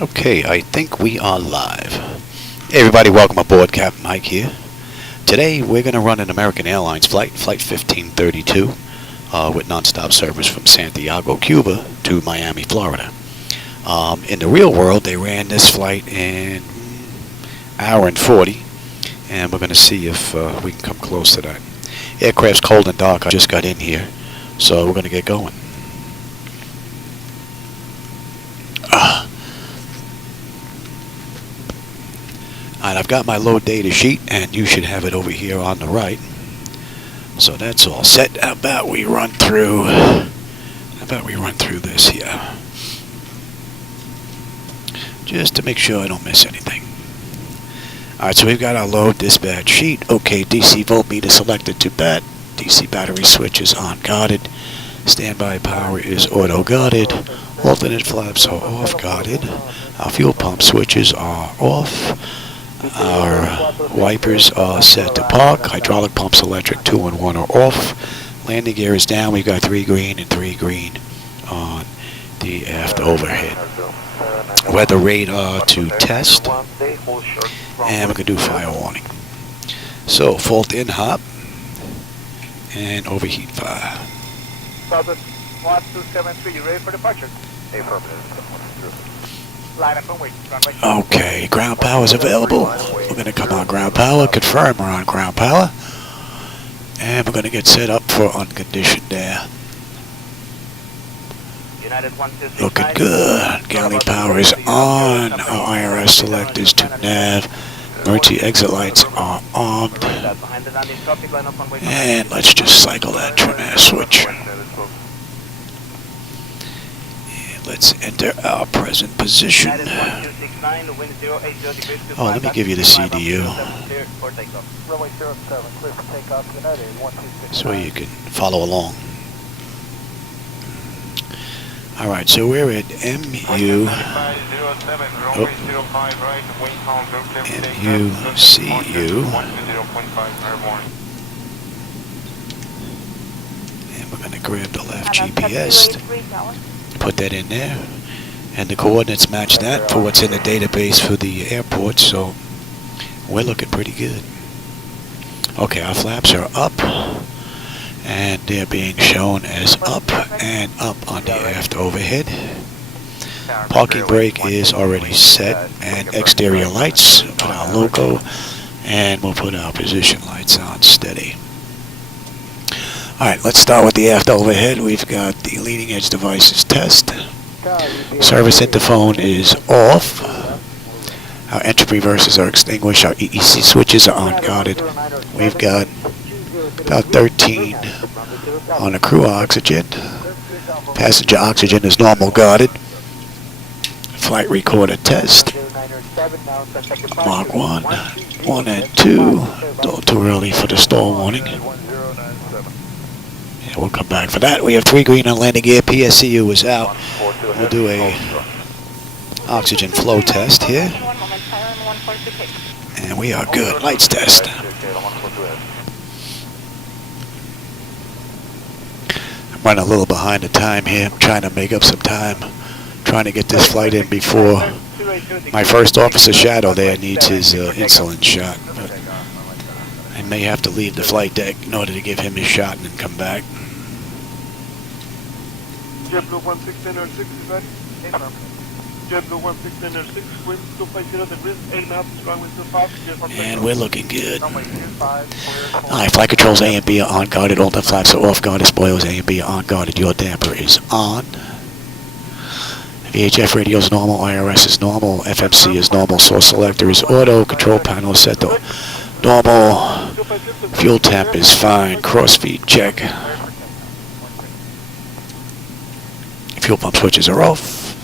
Okay, I think we are live. Hey everybody, welcome aboard. Captain Mike here. Today we're going to run an American Airlines flight 1532, with nonstop service from Santiago, Cuba to Miami, Florida. In the real world, they ran this flight in hour and 40, and we're going to see if we can come close to that. Aircraft's cold and dark. I just got in here, so we're going to get going. Alright, I've got my load data sheet, and you should have it over here on the right. So that's all set. How about we run through this here, just to make sure I don't miss anything. Alright, so we've got our load dispatch sheet. Okay, DC voltmeter selected to bat. DC battery switch is on guarded. Standby power is auto guarded. Alternate flaps are off guarded. Our fuel pump switches are off. Our wipers are set to park. Hydraulic pumps electric 2 and 1 are off. Landing gear is down. We've got 3 green and 3 green on the aft overhead. Weather radar to test. And we're going to do fire warning. So fault in hop and overheat fire. Southwest 1273, you ready for departure? Okay, ground power is available. We're going to come on ground power, confirm we're on ground power, and we're going to get set up for unconditioned air. Looking good. Galley power is on. Our IRS selectors to nav. Emergency exit lights are armed. And let's just cycle that trim air switch. Let's enter our present position. Oh, let me give you the CDU so you can follow along. Alright, so we're at MUCU. And we're going to grab the left GPS. Put that in there, and the coordinates match that for what's in the database for the airport, so we're looking pretty good. Okay, our flaps are up, and they're being shown as up and up on the aft overhead. Parking brake is already set, and exterior lights, put our logo, and we'll put our position lights on steady. Alright, let's start with the aft overhead. We've got the leading edge devices test. Service interphone is off. Our entropy reversers are extinguished. Our EEC switches are unguarded. We've got about 13 on the crew oxygen. Passenger oxygen is normal guarded. Flight recorder test. Mark 1, 1 and 2. A little too early for the stall warning. We'll come back for that. We have 3 green on landing gear. PSCU is out. We'll do a oxygen flow test here. And we are good. Lights test. I'm running a little behind the time here. I'm trying to make up some time. Trying to get this flight in before my first officer Shadow there needs his insulin shot. But I may have to leave the flight deck in order to give him his shot and then come back. JetBlue 1606 is ready. JetBlue 1606, wind 250 degrees, 8 knots, strong wind 25. And we're looking good. Alright, flight controls A and B are unguarded. All the flaps are off guarded. Spoilers A and B are unguarded. Your damper is on. VHF radio is normal. IRS is normal. FMC is normal. Source selector is auto. Control panel is set to normal. Fuel temp is fine. Crossfeed check. Fuel pump switches are off.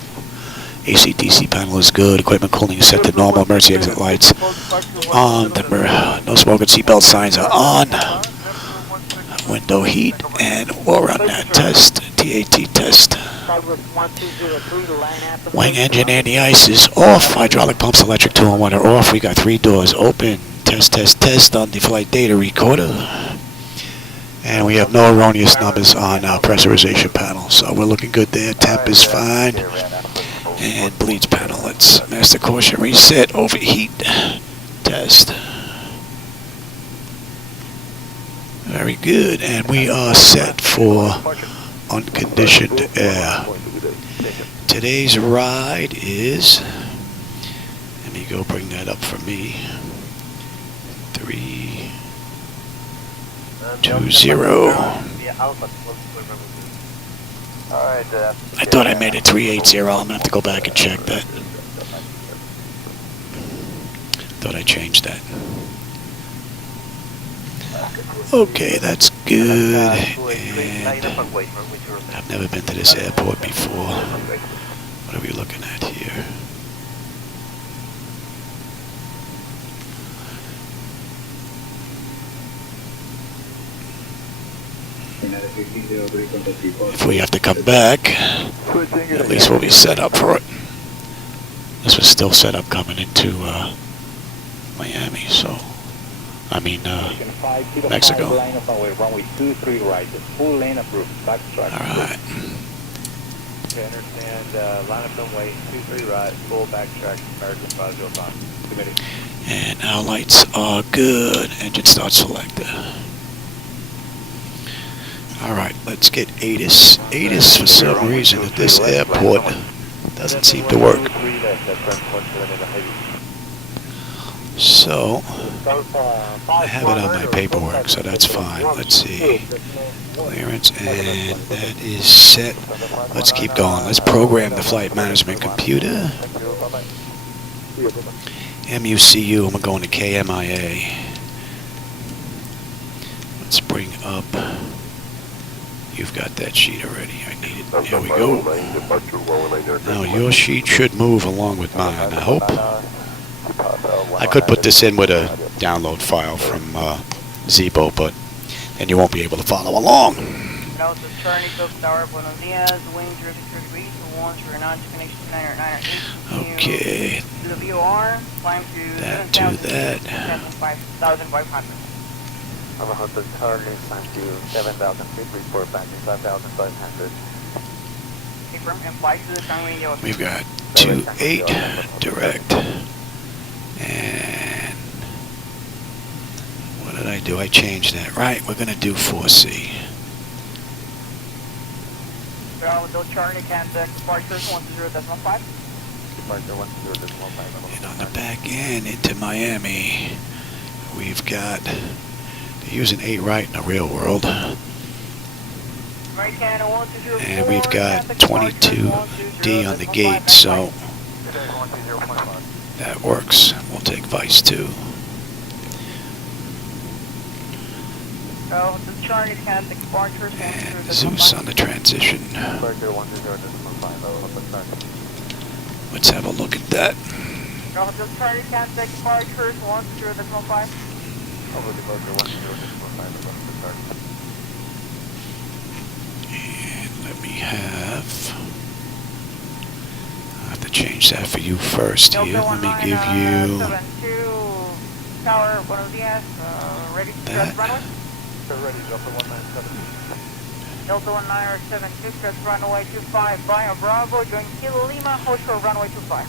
AC/DC panel is good. Equipment cooling is set to normal. Emergency exit lights on. No smoke and seatbelt signs are on. Window heat, and we'll run that test. TAT test. Wing engine anti-ice is off. Hydraulic pumps electric 2 and 1 are off. We got 3 doors open. Test, test, test on the flight data recorder. And we have no erroneous numbers on our pressurization panel. So we're looking good there. Temp is fine. And bleeds panel. Let's master caution reset. Overheat test. Very good. And we are set for unconditioned air. Today's ride is, let me go bring that up for me. 320. I thought I made it 380. I'm gonna have to go back and check that. Thought I changed that. Okay, that's good. And I've never been to this airport before. What are we looking at here? If we have to come back, at least we'll be set up for it. This was still set up coming into Miami, so Mexico. Alright. Okay, understand, line up runway 23 right, full backtrack, American 505. Committee. And our lights are good. Engine start selector. Alright, let's get ATIS. ATIS, for some reason, at this airport, doesn't seem to work. So, I have it on my paperwork, so that's fine. Let's see. Clearance, and that is set. Let's keep going. Let's program the flight management computer. MUCU, I'm going to KMIA. Let's bring up. You've got that sheet already. I need it. Here we go. Now your sheet should move along with mine, I hope. I could put this in with a download file from Zibo, but then you won't be able to follow along. Okay. That to that. I'm a Hunter Charlie, thank you, 7,000 feet, report back to 5,500. We've got 28 direct. And what did I do? I changed that. Right, we're going to do 4C. And on the back end into Miami, we've got, they're using 8 right in the real world. And we've got 22D on the gate, so that works. We'll take Vice 2. And Zeus on the transition. Let's have a look at that. And let me have to change that for you first here. Let me give you that. Delta 1972, stress runway 25, Bio Bravo, join Kilo Lima, hold short runway 25.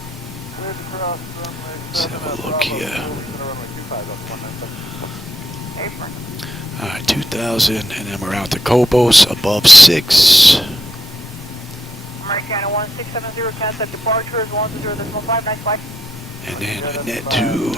Let's have a look here. Alright, 2,000, and then we're out to Cobos, above 6. American 1670, cancel departures, 10.5, nice flight. And then a net 2.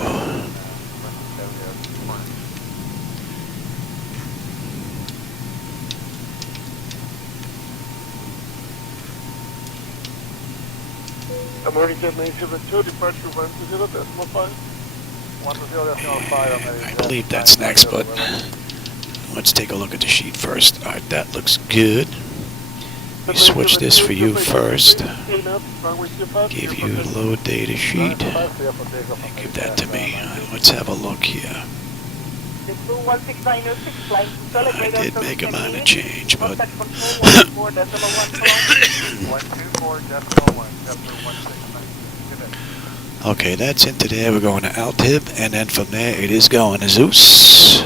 American 972, departure 10.5. I believe that's next, but let's take a look at the sheet first. Alright, that looks good. We switch this for you first. Give you a load data sheet. And give that to me. Let's have a look here. I did make a minor change, but okay, that's into there. We're going to Altib, and then from there it is going to Zeus.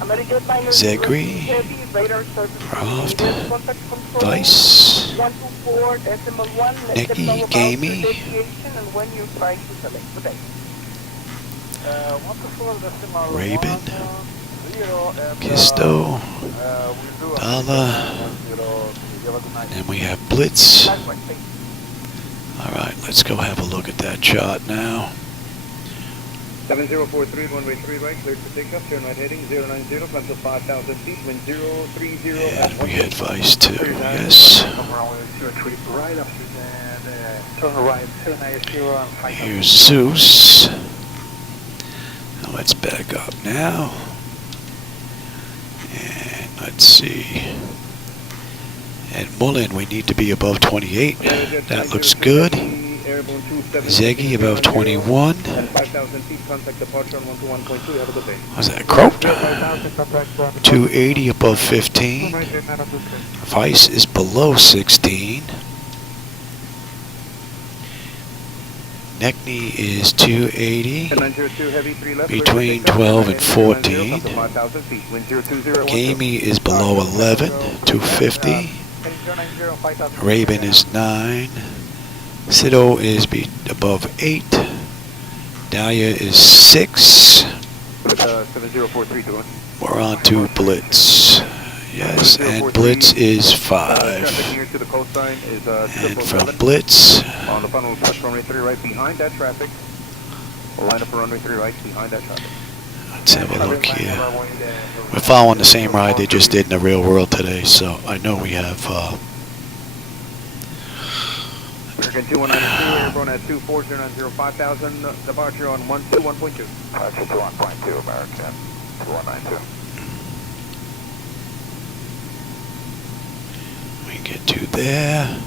American Zegri, Croft, Vice, Nikki, Gamey, Raven, Kisto, Dala, and then we have Blitz. Alright, let's go have a look at that chart now. 7043, runway 3 right, cleared for takeoff, turn right heading 090, climb to 5,000 feet, wind 030 And we had Vice too, yes. Right after that, turn right 790 and 5,000. Here's Zeus. Now let's back up now. And let's see. And Mullen, we need to be above 28. That looks good. Zeggy above 21. Was that Croaked? 280 above 15. Vice is below 16. Neckney is 280, between 12 and 14. Gamey is below 11, 250. Raven is 9. Sido is above 8. Dahlia is 6. We're on to Blitz. Yes, and Blitz is 5. And from Blitz, on the funnel, press runway 3 right behind that traffic. Line up for runway 3 right behind that traffic. let's have a look here. We're following the same ride they just did in the real world today, so I know we have American 2192, airborne at 24090, 5,000, departure on 121.2. Departure 21.2, American 2192. we get to there,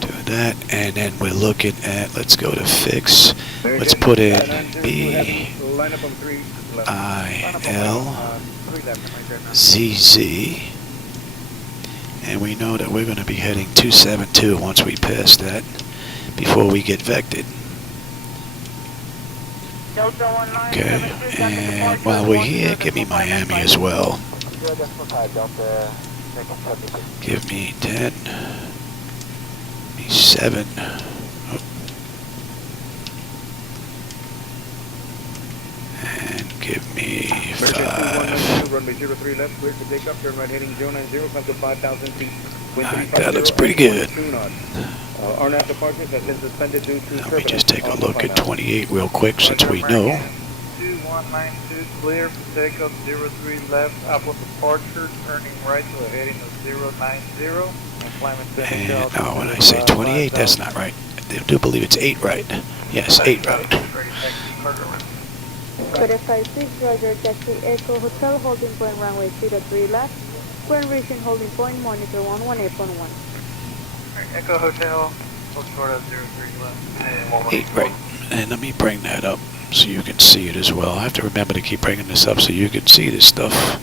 to that, and then we're looking at, let's go to fix. Let's put in BILZZ, and we know that we're going to be heading 272 once we pass that before we get vected. Okay, and while we're here, give me Miami as well. Give me 10, give me 7. And give me 5. Runway 03 left, clear to take up, turn right heading 090, come to 5,000 feet. Alright, that looks pretty good. RNAV departures have been suspended due to Let me just take a look at 28 real quick since we know. 2192, clear for takeoff, 03 left, Apple departure, turning right to a heading of 090, and climbing And oh, when I say 28, that's not right. I do believe it's 8 right. Yes, 8 right. 556, Roger, taxi Echo Hotel, holding point runway 03 left, when reaching holding point, monitor 118.1. Echo Hotel, hold short of 03 left. 8 right. And let me bring that up so you can see it as well. I have to remember to keep bringing this up so you can see this stuff.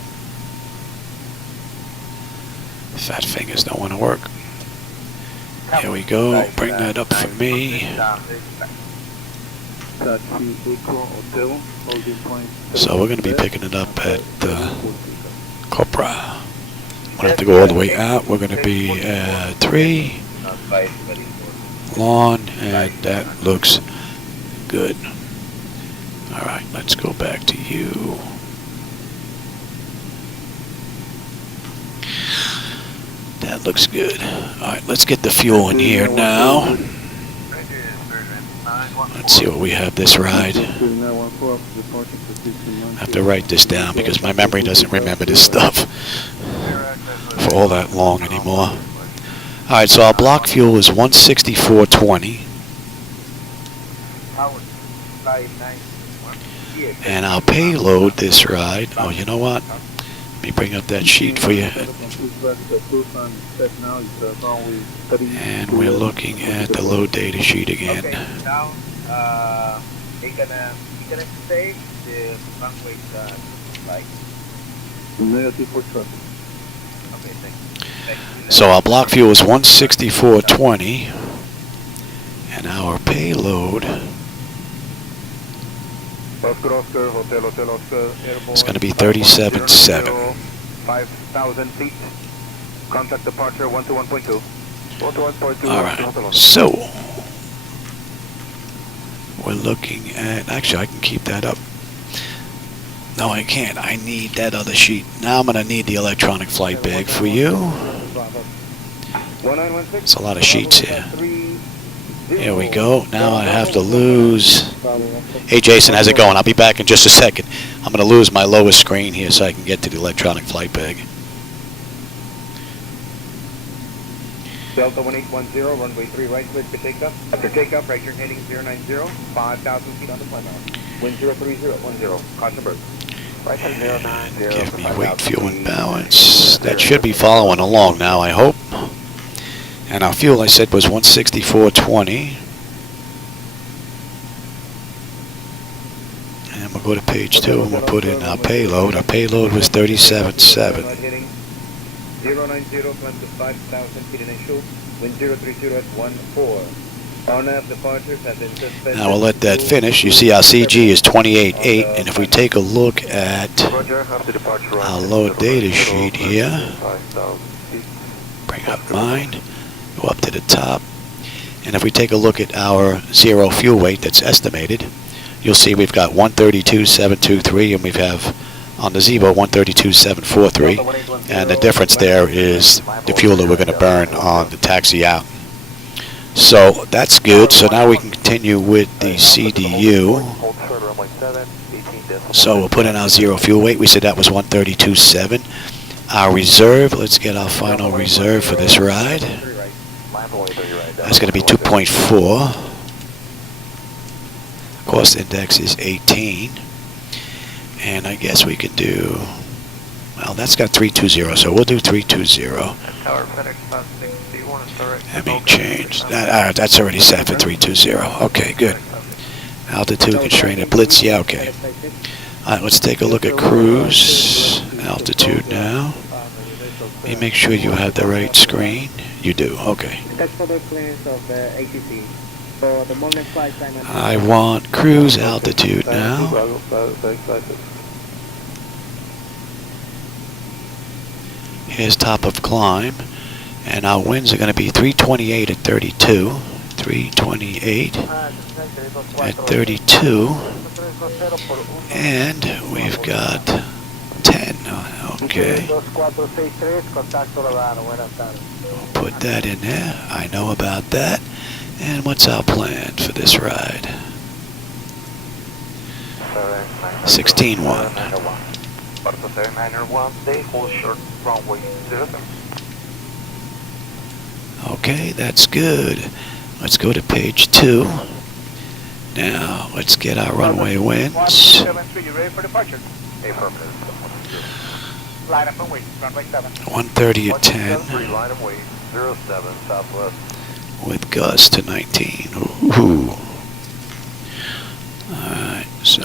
Fat fingers don't want to work. Here we go. Bring that up for me. So we're going to be picking it up at Copra. We're going to have to go all the way out. We're going to be at 3. Lawn, and that looks good. Alright, let's go back to you. That looks good. Alright, let's get the fuel in here now. Let's see what we have this ride. I have to write this down because my memory doesn't remember this stuff for all that long anymore. Alright, so our block fuel is 164.20. And our payload this ride, oh, you know what? Let me bring up that sheet for you. And we're looking at the load data sheet again. Okay, now, you're gonna stay the runway right. Okay, thank you. So our block fuel is 164.20, and our payload Oscar, Oscar, Hotel, Hotel, Oscar, Airborne. It's going to be 37.7. 5,000 feet. Contact departure 121.2. 121.2. All right, so we're looking at, actually I can keep that up. No, I can't. I need that other sheet. Now I'm going to need the electronic flight bag for you. It's a lot of sheets here. Here we go. Now I have to lose. Hey Jason, how's it going? I'll be back in just a second. I'm going to lose my lowest screen here so I can get to the electronic flight bag. Delta 1810, runway 3 right, cleared for takeoff. After takeoff, right turn heading 090, 5,000 feet on the planner. Wind 03010, caution bird. Right turn 090. Give me weight, fuel, and balance. That should be following along now, I hope. And our fuel, I said, was 164.20. And we'll go to page 2 and we'll put in our payload. Our payload was 37.7. 090, climb to 5,000 feet initial, wind 030 at 14. On-nav departures have been suspended. Now we'll let that finish. You see our CG is 28.8, and if we take a look at our load data sheet here, bring up mine, go up to the top, and if we take a look at our zero fuel weight that's estimated, you'll see we've got 132,723, and we have on the Zibo 132,743, and the difference there is the fuel that we're going to burn on the taxi out. So that's good. So now we can continue with the CDU. So we'll put in our zero fuel weight. We said that was 132.7. Our reserve, let's get our final reserve for this ride. That's going to be 2.4. Cost index is 18. And I guess we could do, well, that's got 320, so we'll do 320. Let me change that. That's already set for 320. Okay, good. Altitude constraint at Blitz, yeah, okay. All right, let's take a look at cruise altitude now. Let me make sure you have the right screen. You do, okay. I want cruise altitude now. Here's top of climb, and our winds are going to be 328 at 32. 328 at 32, and we've got 10. Okay. We'll put that in there. I know about that. And what's our plan for this ride? 16-1. Okay, that's good. Let's go to page 2. Now, let's get our runway winds. 130 at 10. With gust to 19. Ooh. Alright, so.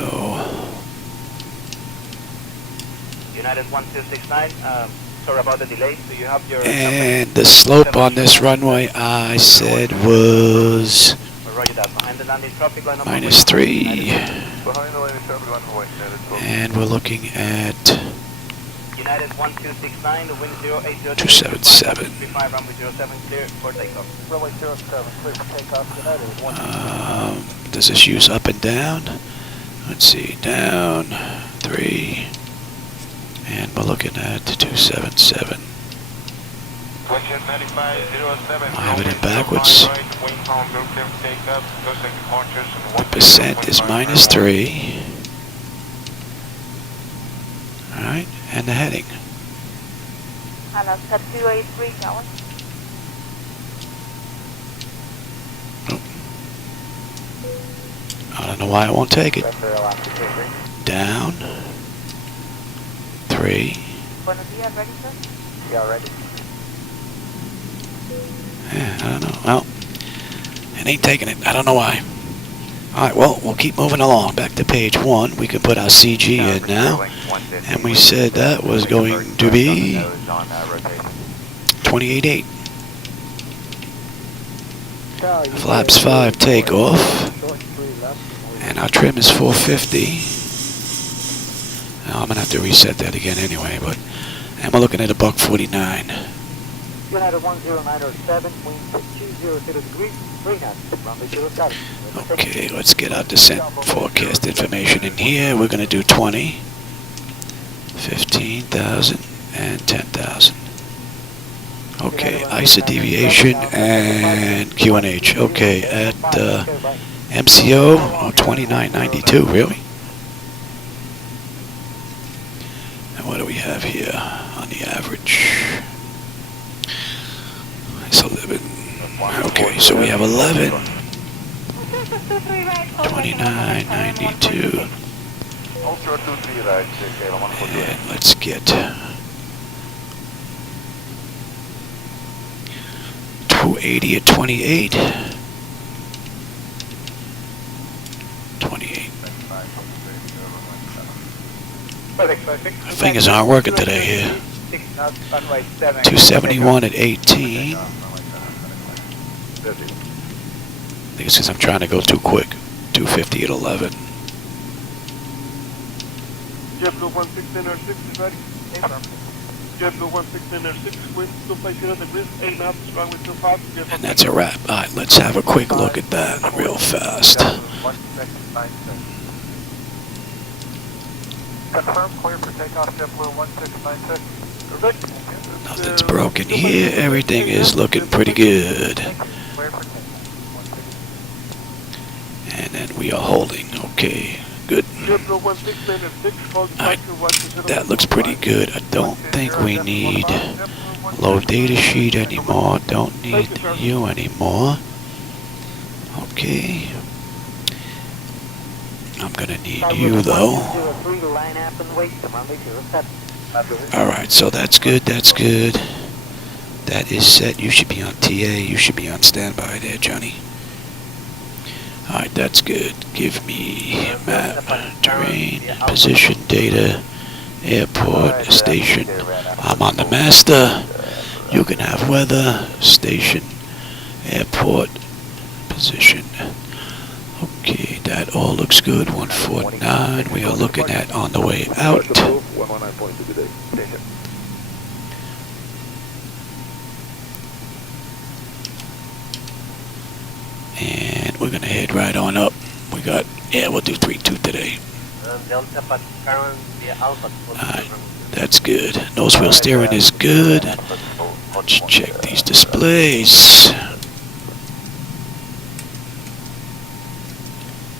United 1269, sorry about the delay. So you have your. And the slope on this runway, I said, was -3. And we're looking at United 1269, the wind 080. 277. Does this use up and down? Let's see, down 3, and we're looking at 277. I have it in backwards. The percent is -3. All right, and the heading. Alaska 283, Calvin. I don't know why it won't take it. Down 3. Buenos dias, ready, sir? Yeah, ready. Yeah, I don't know. Well, it ain't taking it. I don't know why. All right, well, we'll keep moving along. Back to page 1. We can put our CG in now. And we said that was going to be 28.8. Flaps 5 takeoff. And our trim is 450. Now I'm gonna have to reset that again anyway, but and we're looking at a $149. United 10907, wind 200 degrees, 3 knots, runway 07. Okay, let's get our descent forecast information in here. We're gonna do 20, 15,000, and 10,000. Okay, ISA deviation and QNH. Okay, at MCO, 2992, really? And what do we have here on the average? It's 11. Okay, so we have 11. 2992. And let's get 280 at 28. 28. My fingers aren't working today here. 271 at 18. I think it's because I'm trying to go too quick. 250 at 11. JetBlue 1606 is ready. JetBlue 1606, wind 250 degrees, 8 knots, runway 25. And that's a wrap. All right, let's have a quick look at that real fast. Confirm, clear for takeoff, JetBlue 1696. Perfect. Nothing's broken here. Everything is looking pretty good. Clear for takeoff. And then we are holding. Okay, good. JetBlue 1606, Alright, that looks pretty good. I don't think we need low data sheet anymore. Don't need you anymore. Okay. I'm gonna need you though. Alright, so that's good, that's good. That is set. You should be on TA. You should be on standby there, Johnny. Alright, that's good. Give me map, terrain, position, data, airport, station. I'm on the master. You can have weather, station, airport, position. Okay, that all looks good. 149. We are looking at on the way out. And we're gonna head right on up. We got, yeah, we'll do 3-2 today. Alright, that's good. Nose wheel steering is good. Let's check these displays.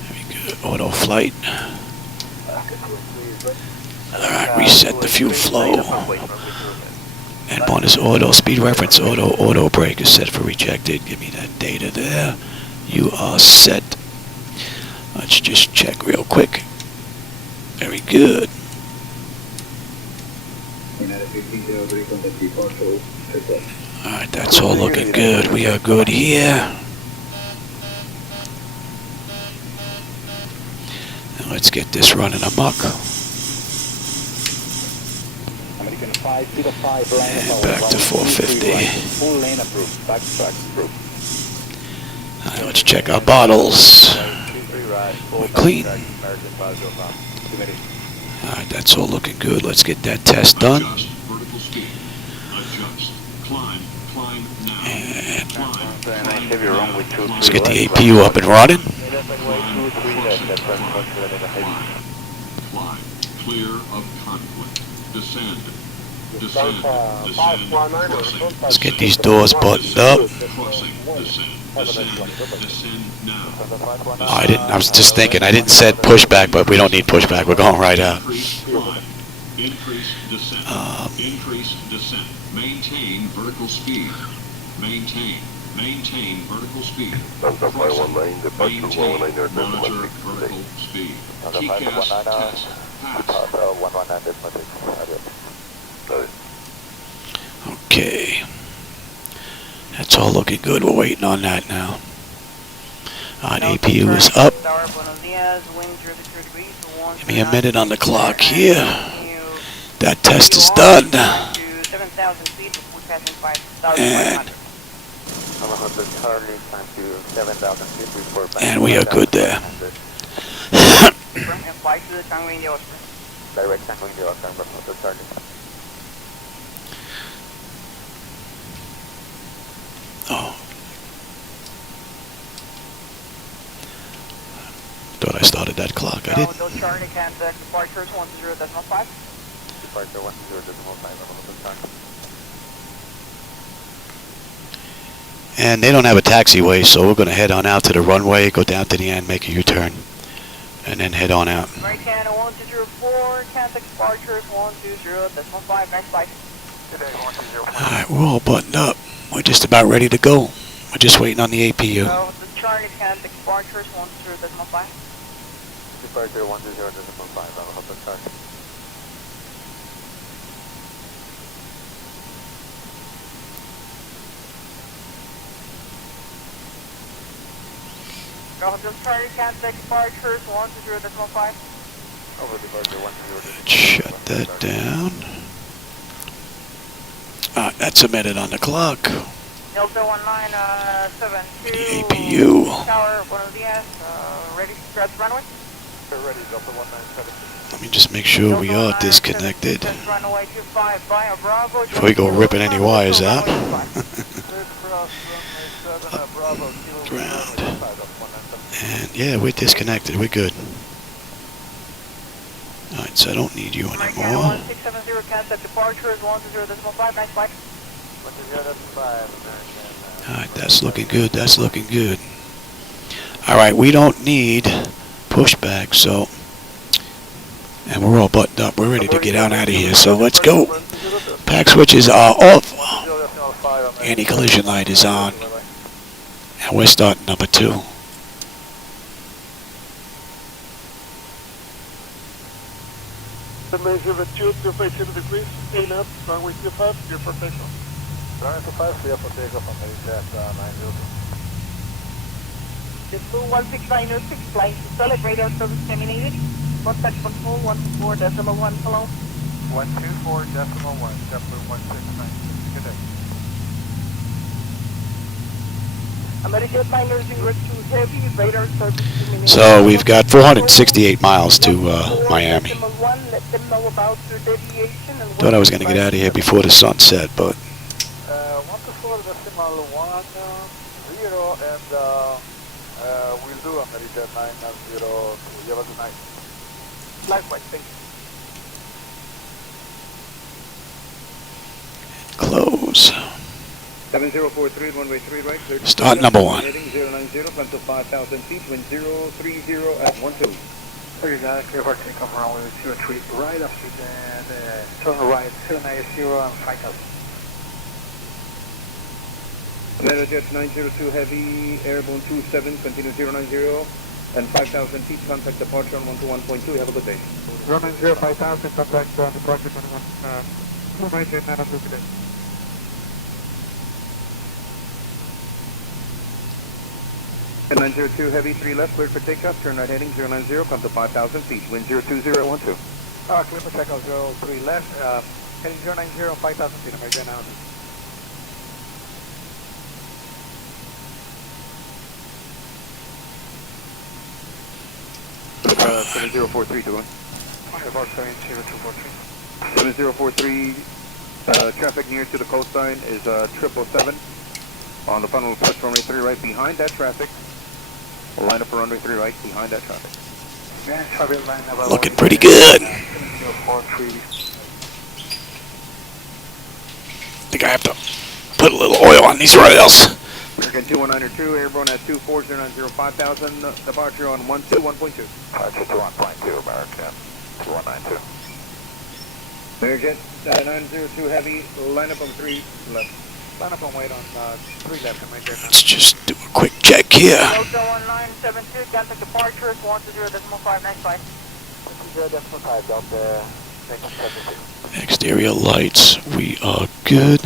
Very good. Auto flight. Alright, reset the fuel flow. And one is auto speed reference, auto brake is set for rejected. Give me that data there. You are set. Let's just check real quick. Very good. Alright, that's all looking good. We are good here. And let's get this running amok. And back to 450. Alright, let's check our bottles. We're clean. Alright, that's all looking good. Let's get that test done. And let's get the APU up and running. Clear of conflict. Descend. Let's get these doors buttoned up. I was just thinking, I didn't set pushback, but we don't need pushback. We're going right out. Increase descent. Maintain vertical speed. Maintain vertical speed. Monitor vertical speed. TCAS test pass. Okay. That's all looking good. We're waiting on that now. APU is up. Give me a minute on the clock here. That test is done. And we are good there. Tango India Oscar. Direct Tango India Oscar, hotel target. Oh. Thought I started that clock. I didn't. Hotel Charlie, contact departures 10.5. Departure 10.5, hotel target. And they don't have a taxiway, so we're going to head on out to the runway, go down to the end, make a U-turn, and then head on out. American 1204, contact departures 120.5, next flight. Today 120. Alright, we're all buttoned up. We're just about ready to go. We're just waiting on the APU. Hotel Charlie, contact departures 120.5. Departure 120.5, hotel target. Hotel Charlie, contact departures 120.5. Over departure 120. Shut that down. That's a minute on the clock. Delta 1972. The APU. Tower, Buenos Dias, ready to start runway? Ready, Delta 197. Let me just make sure we are disconnected Just runway 25, Bio Bravo. before we go ripping any wires out. Ground. And yeah, we're disconnected. We're good. Alright, so I don't need you American anymore. 1670, contact departure is 120.5, nice flight. 120.5, American. Alright, that's looking good. That's looking good. Alright, we don't need pushback, so. And we're all buttoned up. We're ready to get out of here, so let's go. Pack switches are off. Anti-collision light is on. And we're starting number 2. The measure of attitude to 80 degrees, 8 knots, runway 25, clear for takeoff. Runway 25, clear for takeoff on American 902. Jet 21696, flight to solid radar service terminated. Contact control 124.1, hello. 124.1, JetBlue 1696. Good day. American Airlines 02 heavy radar service terminated. So we've got 468 miles to Miami. Thought I was going to get out of here before the sun set, but 124.10, and we'll do American 902. You have a good night. Likewise, thank you. close. 7043, runway 3 right. Start number 1. Heading 090, front to 5,000 feet, wind 030 at 12. Okay, guys, clear for takeoff runway 03 right up to the turn right 790 and 5,000. Amerijet 902 heavy, airborne 27, continue 090 and 5,000 feet, contact departure on 121.2. Have a good day. Runway 05,000, contact departure 21, 299 today. And 902 heavy, 3 left, cleared for takeoff, turn right heading 090, come to 5,000 feet, wind 020 at 12. Clear for takeoff 03 left, heading 090, 5,000 feet, American now. 7043 to 1. About 70243. 7043, traffic near to the coastline is 777 on the funnel push runway 3 right behind that traffic. Line up for runway 3 right behind that traffic. Looking pretty good. I think I have to put a little oil on these rails. American 2192, airborne at 24090, 5,000, departure on 121.2. Departure 21.2, American 2192. Amerijet 902 heavy, line up on 3 left. Line up and wait on 3 left, American. Let's just do a quick check here. Delta 1972, contact departure is 120.5, next flight. 120.5, Delta 1972. Exterior lights, we are good.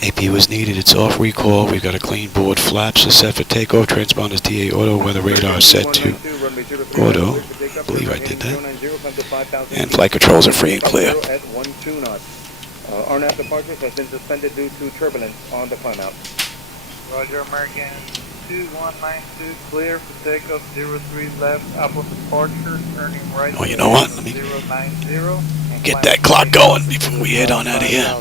AP was needed, it's off recall. We've got a clean board. Flaps are set for takeoff. Transponders TA auto. Weather radar is set to auto. I believe I did that. And flight controls are free and clear. At 12 knots. RNAV departures has been suspended due to turbulence on the climb out. Roger, American 2192, clear for takeoff, 03 left, Apple departure, turning right. Oh, you know what? Let me 090. get that clock going before we head on out of here.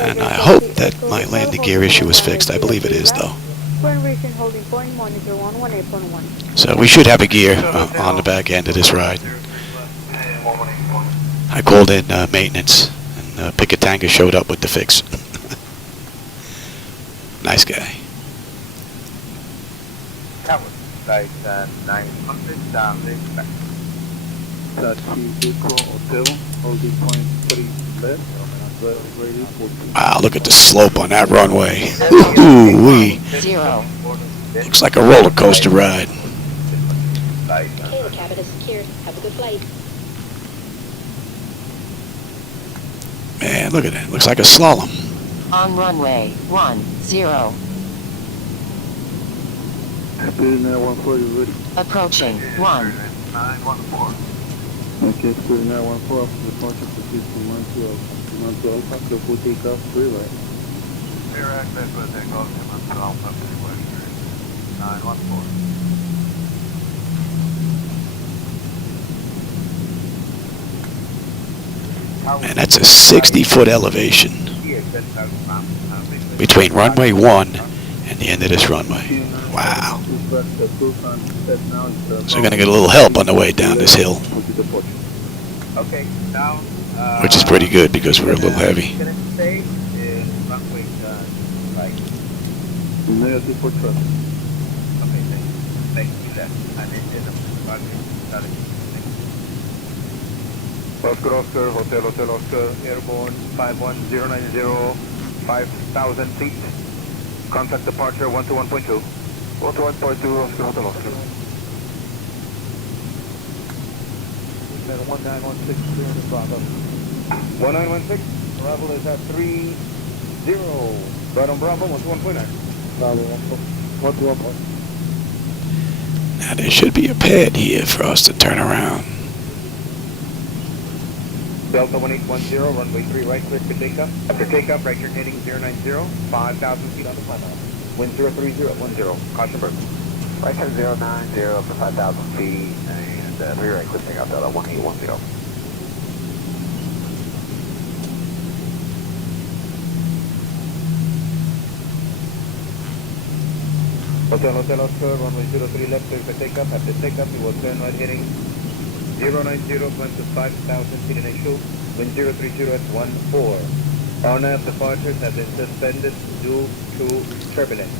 And I hope that my landing gear issue is fixed. I believe it is, though. When reaching holding point, monitor 118.1. So we should have a gear on the back end of this ride. I called in maintenance, and Picatanga showed up with the fix. Nice guy. Flight 900 down there. Hotel, holding point 3 left, ready for Wow, look at the slope on that runway. Ooh-wee. 0. Looks like a roller coaster ride. Okay, the cabin is secured. Have a good flight. Man, look at it. Looks like a slalom. On runway 10. Spirit 914, you ready? Approaching 1. 914. Okay, Spirit 914, departure for 1512. 12 Alpha, clear for takeoff, 3 right. Clear access for takeoff, 12 Alpha, 3 right. 914. Man, that's a 60-foot elevation between runway 1 and the end of this runway. Wow. So we're going to get a little help on the way down this hill, Okay, now. which is pretty good because we're a little heavy. Gonna stay in runway right. Negative for trust. Okay, thank you. That I'm in the Oscar, Hotel Oscar, airborne 51090, 5,000 feet. Contact departure 121.2. 121.2, Oscar, Hotel Oscar. 1916, clear to Bravo. 1916, arrival is at 30. Right on Bravo, 121.9. Bravo, 121. Now there should be a pad here for us to turn around. Delta 1810, runway 3 right, clear for takeoff. After takeoff, right turn heading 090, 5,000 feet on the climb out. Wind 03010, caution berth. Right turn 090 up to 5,000 feet, and 3 right, clear takeoff, Delta 1810. Hotel Oscar, runway 03 left, clear for takeoff. After takeoff, you will turn right heading 090, climb to 5,000 feet initial, wind 030 at 14. On-air departures have been suspended due to turbulence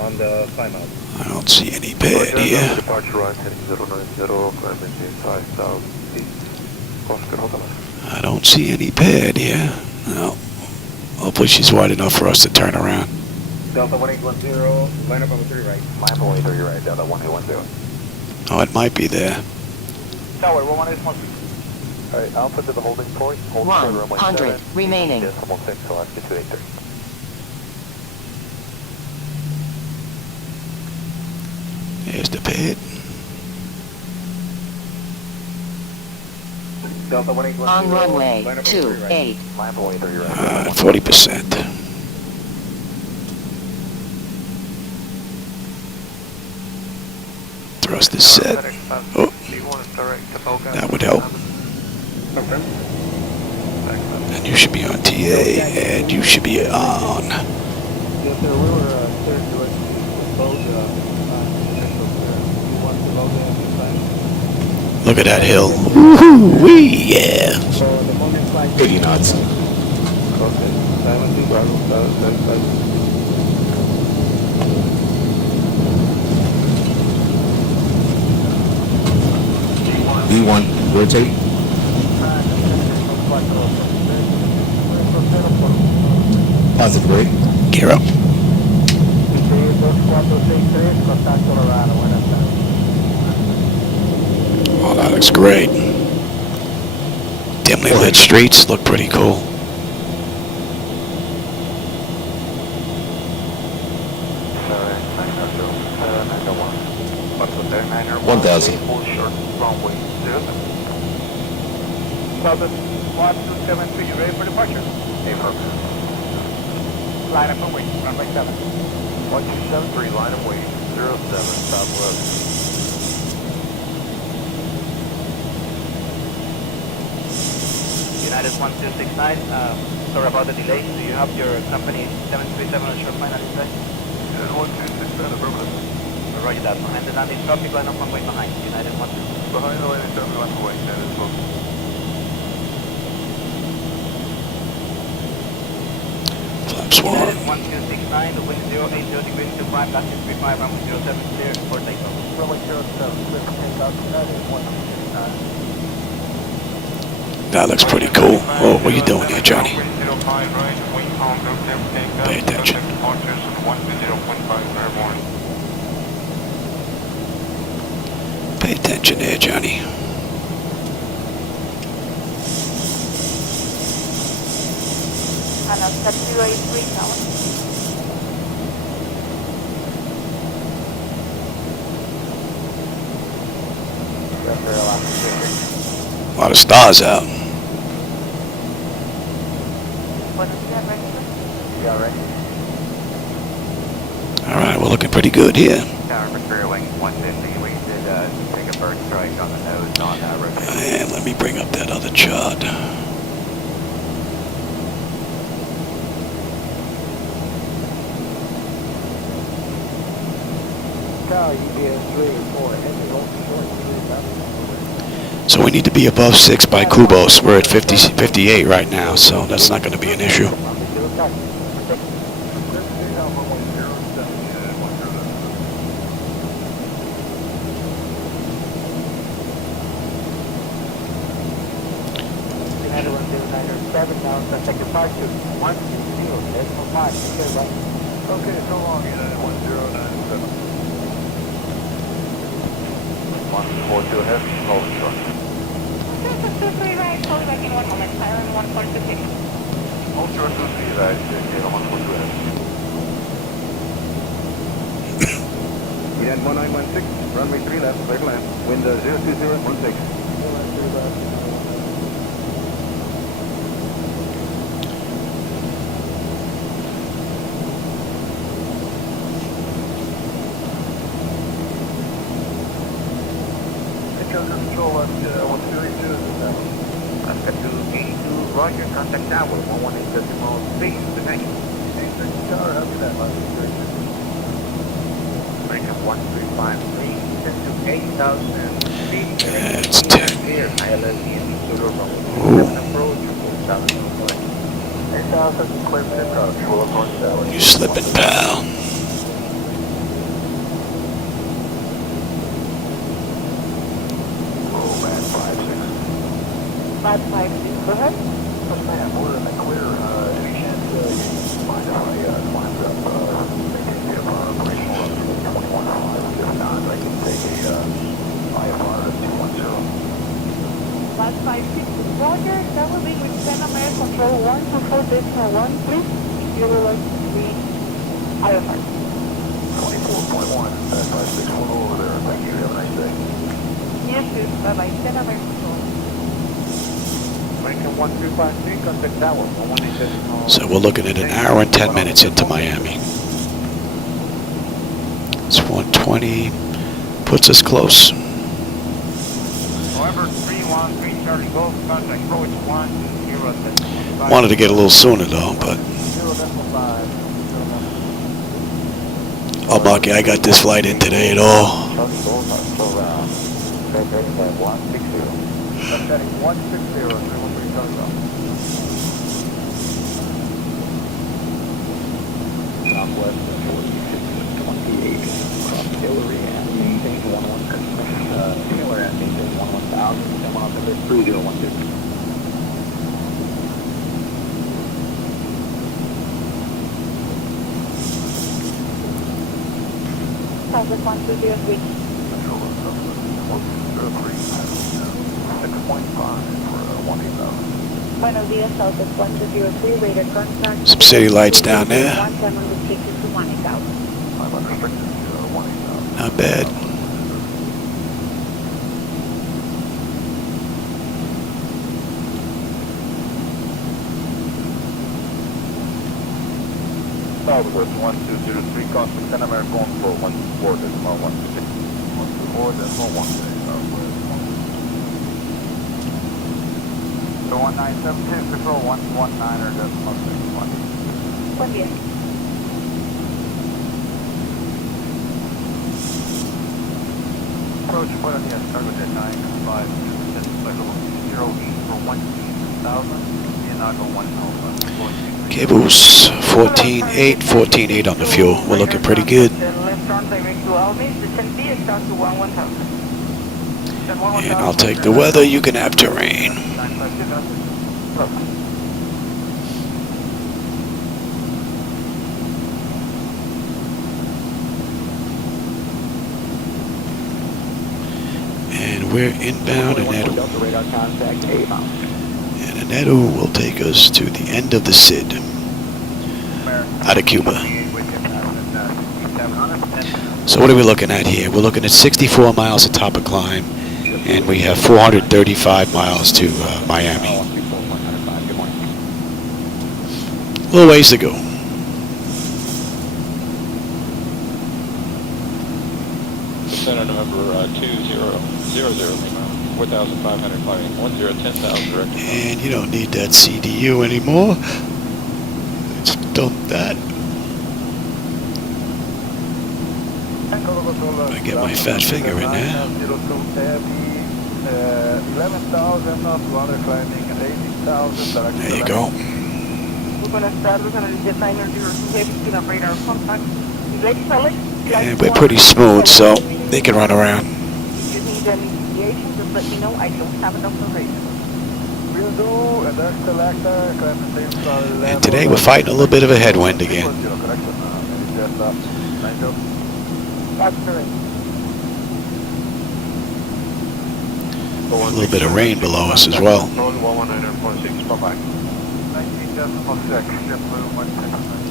on the climb out. I don't see any pad here. Departure right heading 090, climbing to 5,000 feet. Oscar, Hotel. I don't see any pad here. No. Hopefully she's wide enough for us to turn around. Delta 1810, line up on the 3 right. Line up on the 3 right, Delta 1810. Oh, it might be there. Tower, 118. Alright, Alpha to the holding point. Hold 100 remaining. Decimal 6, so I'll get to 830. There's the pad. Delta 1810. On runway line up on the 3 right. 28. Line up on the 3 right. 40%. Thrust is set. Oh, that would help. And you should be on TA, and you should be on. Yes, sir, we were cleared to load initial clear. You want to load the inside? Look at that hill. Woo-hoo-wee, yeah. So the moment flight 80 knots. Okay, 70, Bravo, 775. V1, rotate. Positive rate. Gear up. Oh, that looks great. Dimly lit streets look pretty cool. $1,000. Southern 1273, you ready for departure? Affirmative. Line up and wait, runway 7. 1273, line of weight, 07, southwest. United 1269, sorry about the delay. Do you have your company 737 on short final inside? United 1269, affirmative. Roger that. Behind the landing traffic, line up one way behind. United 12. Behind the landing traffic, line of weight, United 12. Flaps 1. United 1269, wind 080 degrees 25, latitude 35, runway 07 clear for takeoff. Runway 07, clear for takeoff, United 1269. That looks pretty cool. Oh, what are you doing here, Johnny? Pay attention. Pay attention there, Johnny. And I'll set 283 now. A lot of stars out. What is that, register? Yeah, right. All right, we're looking pretty good here. Tower for Sterling 150, we did take a bird strike on the nose on rotation. And let me bring up that other chart. So we need to be above 6 by Cubos. We're at 58 right now, so that's not going to be an issue. United 1097, now take departure 120, decimal 5, okay, right? Okay, so long, United 1097. 142 ahead, hold short. 223 right, call back in 1 moment, silent 1426. Hold short 23 right, 142 ahead. United 1916, runway 3 left, clear to land. Wind 02016. Control left, 1282. Contact 282, Roger, contact tower, 118.3, good night. 86 tower, after that, American 1353, send to 8,000 feet. That's 10. Clear, ILS in Zulu from 7 approach, 4,000 approach. 8,000, clear for approach, we'll approach tower. You slipping, pal. Rollback 56. 556, go ahead. Yes, ma'am, we're in the clear. Any chance you mind if I climb up, maintain the operational up to 21.5? If not, I can take a IFR of 210. 556, Roger, that will be with Pan American Control 124.1, please. If you would like to be IFR. 24.1, 556, we'll go over there. Thank you, have a nice day. Yes, sir. Bye-bye. Pan American Control. American 1353, contact tower, 118.3. So we're looking at an hour and 10 minutes into Miami. It's 120. Puts us close. However, 313 Charlie Golf, contact approach 120. Wanted to get a little sooner though, but 0.5. oh, Marky, I got this flight in today at all. Charlie Gold, still around. Heading at 160. Heading 160, 313 Charlie Golf. Southwest 28. Cross Hillary and maintain 11. Taylor and maintain 11,000. Someone on the list 3012. Southwest 1203. Control of Southwest 6.5 for 18000. Buenos dias, Southwest 1203, radar contact. Some city lights down there. 17 will take you to 18000. I'm unrestricted to 18000. Not bad. Southwest 1203, contact Pan American on 414.1. 124.1. So 1972, control 119 decimal 61. Buen día. Approach point on the cargo jet 95, cycle 0 east for 1,000, Santiago 1 Cables 14.8, 14.8 on the fuel. We're looking pretty good. Left turn direct to Almis, descend B, start to 11,000. And I'll take the weather. You can have terrain. And we're inbound, and that'll will take us to the end of the SID out of Cuba. So what are we looking at here? We're looking at 64 miles of top of climb, and we have 435 miles to Miami. A little ways to go. Center November 2000 Lima, 4,500 climbing 10,000 direct. And you don't need that CDU anymore. Let's dump that. I get my fat finger in there. 11,200 climbing and 80,000. There you go. Buenas tardes, on el jetliner 02 Heavy, to the radar contact. Ready, select. And we're pretty smooth, so they can run around. If you need any deviation, just let me know. I don't have enough information. Will do, and that's selector, climb the same And today we're fighting a little bit of a headwind again. That's correct. A little bit of rain below us as well. 119.6, bye-bye. 19.6, JetBlue 169.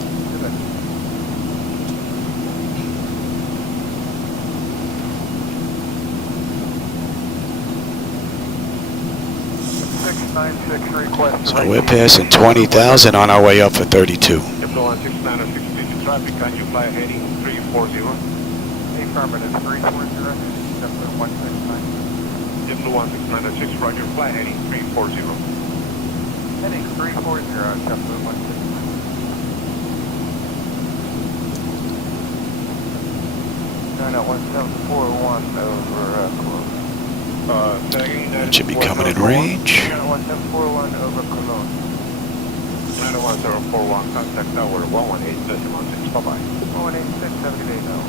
696 request. So we're passing 20,000 on our way up for 32. JetBlue 169, traffic, can you fly heading 340? Affirmative 340, JetBlue 169. JetBlue 16906, roger, fly heading 340. Heading 340, JetBlue 169. China 1741 over Cologne. That should be coming in range. China 1741 over Cologne. 91041, contact tower 118.6, bye-bye. 118.78 now.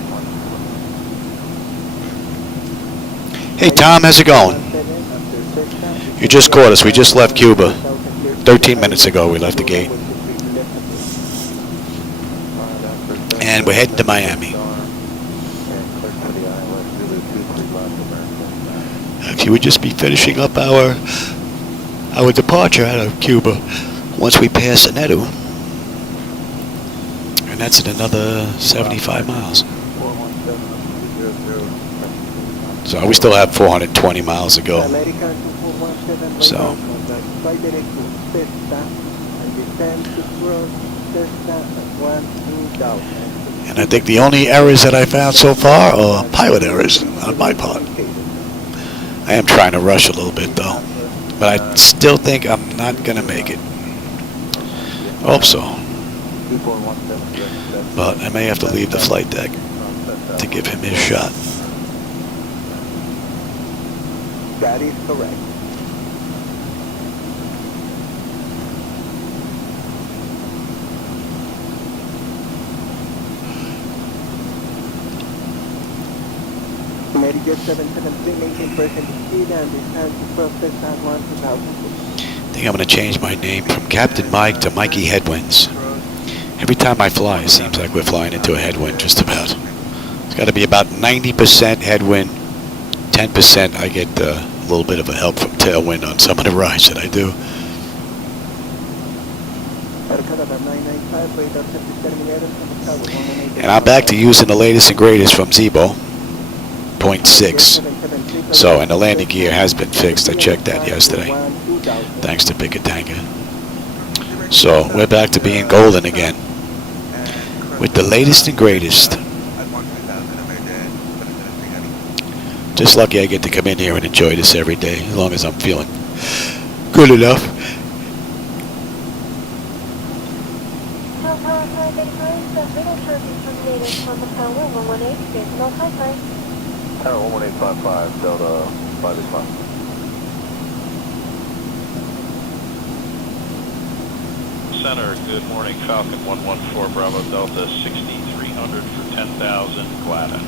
Hey Tom, how's it going? You just caught us. We just left Cuba. 13 minutes ago we left the gate. And we're heading to Miami. Actually, we'll just be finishing up our departure out of Cuba once we pass Anedo. And that's at another 75 miles. So we still have 420 miles to go. So. And I think the only errors that I found so far are pilot errors on my part. I am trying to rush a little bit though, but I still think I'm not going to make it. Hope so. But I may have to leave the flight deck to give him his shot. That is correct. American 773 making present speed and return to process at 1,000. I think I'm going to change my name from Captain Mike to Mikey Headwinds. Every time I fly, it seems like we're flying into a headwind just about. It's got to be about 90% headwind, 10% I get a little bit of a help from tailwind on some of the rides that I do. And I'm back to using the latest and greatest from Zibo, 0.6. So, and the landing gear has been fixed. I checked that yesterday, thanks to Picatinga. So we're back to being golden again. with the latest and greatest. Just lucky I get to come in here and enjoy this every day, as long as I'm feeling good enough. Tower 11855, Delta 585. Center, good morning. Falcon 114 Bravo Delta 6300 for 10,000, Gladden.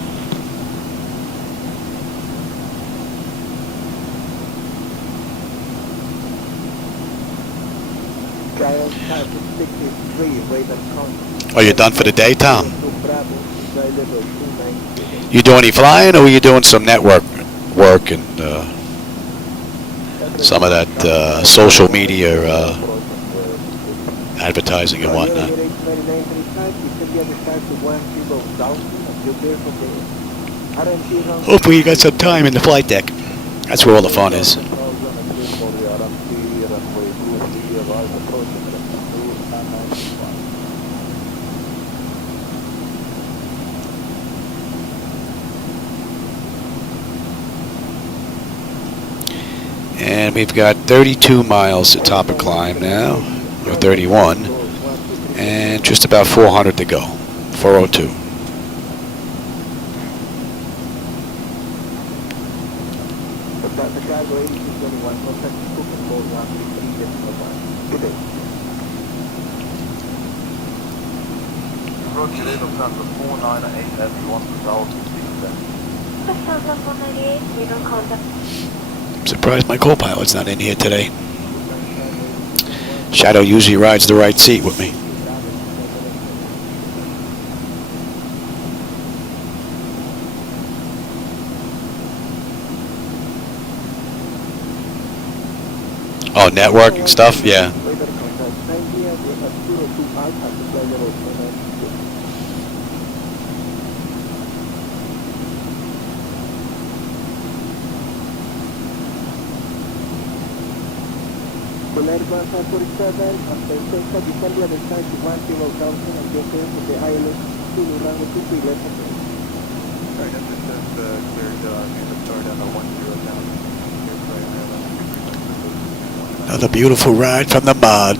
Are you done for the day, Tom? You do any flying, or are you doing some network work and some of that social media advertising and whatnot? Hopefully you got some time in the flight deck. That's where all the fun is. And we've got 32 miles to top of climb now, or 31, and just about 400 to go, 402. I'm surprised my co-pilot's not in here today. Shadow usually rides the right seat with me. Oh, networking stuff? Yeah. Another beautiful ride from the Mod.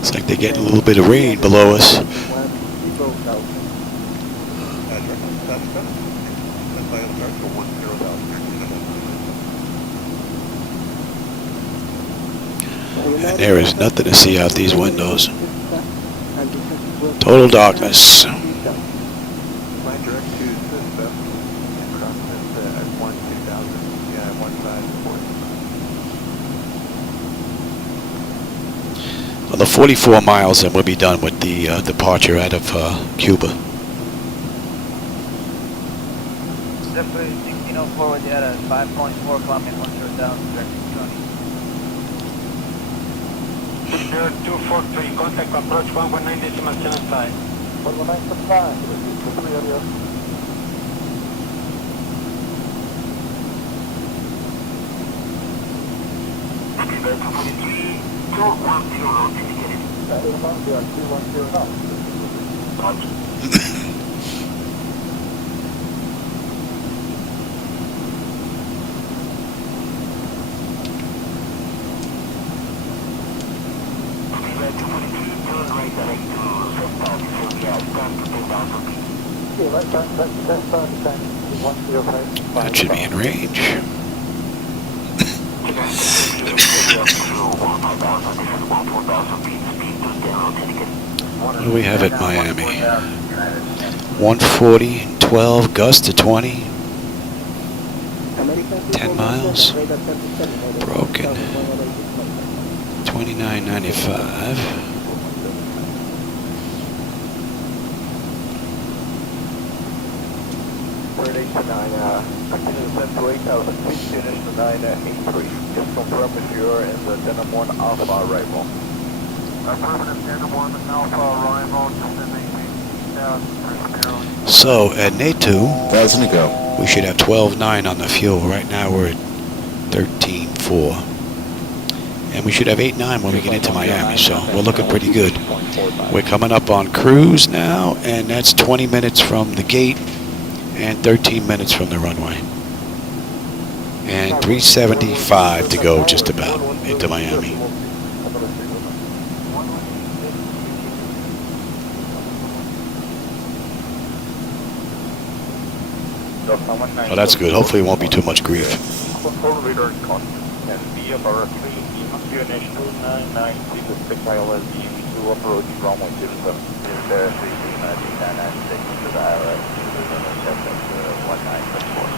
It's like they're getting a little bit of rain below us. And there is nothing to see out these windows. Total darkness. Another 44 miles and we'll be done with the departure out of Cuba. Definitely 1604 with you at a 5.4 kilometers once you're down, direction 243, contact approach 119.75. 119.5. That should be in range. What do we have at Miami? 140, 12, gust to 20. 10 miles. Broken. 29.95. To 8,000 feet, finish to 983. Just confirm if you're in the Denham 1 Alpha arrival. Affirmative, Denham 1 Alpha arrival, just in 18,000. So at NATO, 1,000 to go. We should have 12.9 on the fuel. Right now we're at 13.4. And we should have 8.9 when we get into Miami, so we're looking pretty good. We're coming up on cruise now, and that's 20 minutes from the gate and 13 minutes from the runway. And 375 to go just about into Miami. Oh, that's good. Hopefully it won't be too much grief.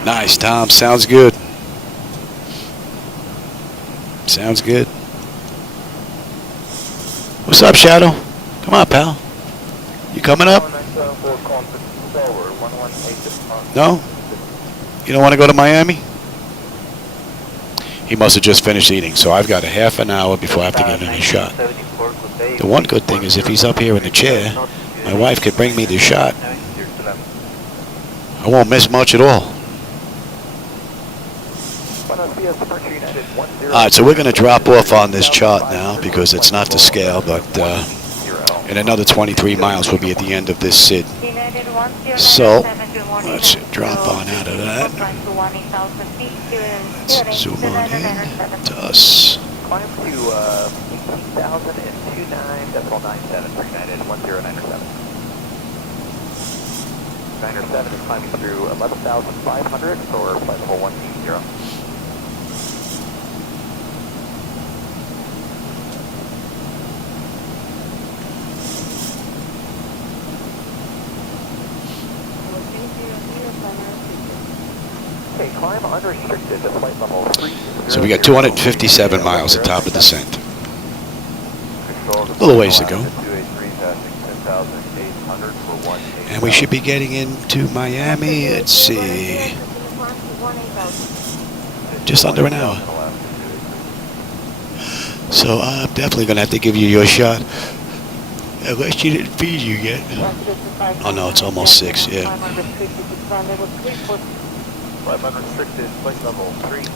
Nice, Tom. Sounds good. Sounds good. What's up, Shadow? Come on, pal. You coming up? No? You don't want to go to Miami? He must have just finished eating, so I've got a half an hour before I have to give him a shot. The one good thing is if he's up here in the chair, my wife could bring me the shot. I won't miss much at all. Alright, so we're going to drop off on this chart now because it's not to scale, but in another 23 miles we'll be at the end of this SID. So, let's drop on out of that. Let's zoom on in to us. Climb to 18,029.97 for United 10907. 907 is climbing through 11,500 for flight level 180. Okay, climb unrestricted to flight level 3. So we got 257 miles at top of descent. A little ways to go. And we should be getting into Miami, let's see, just under an hour. So I'm definitely going to have to give you your shot. Unless you didn't feed you yet. Oh no, it's almost 6, yeah.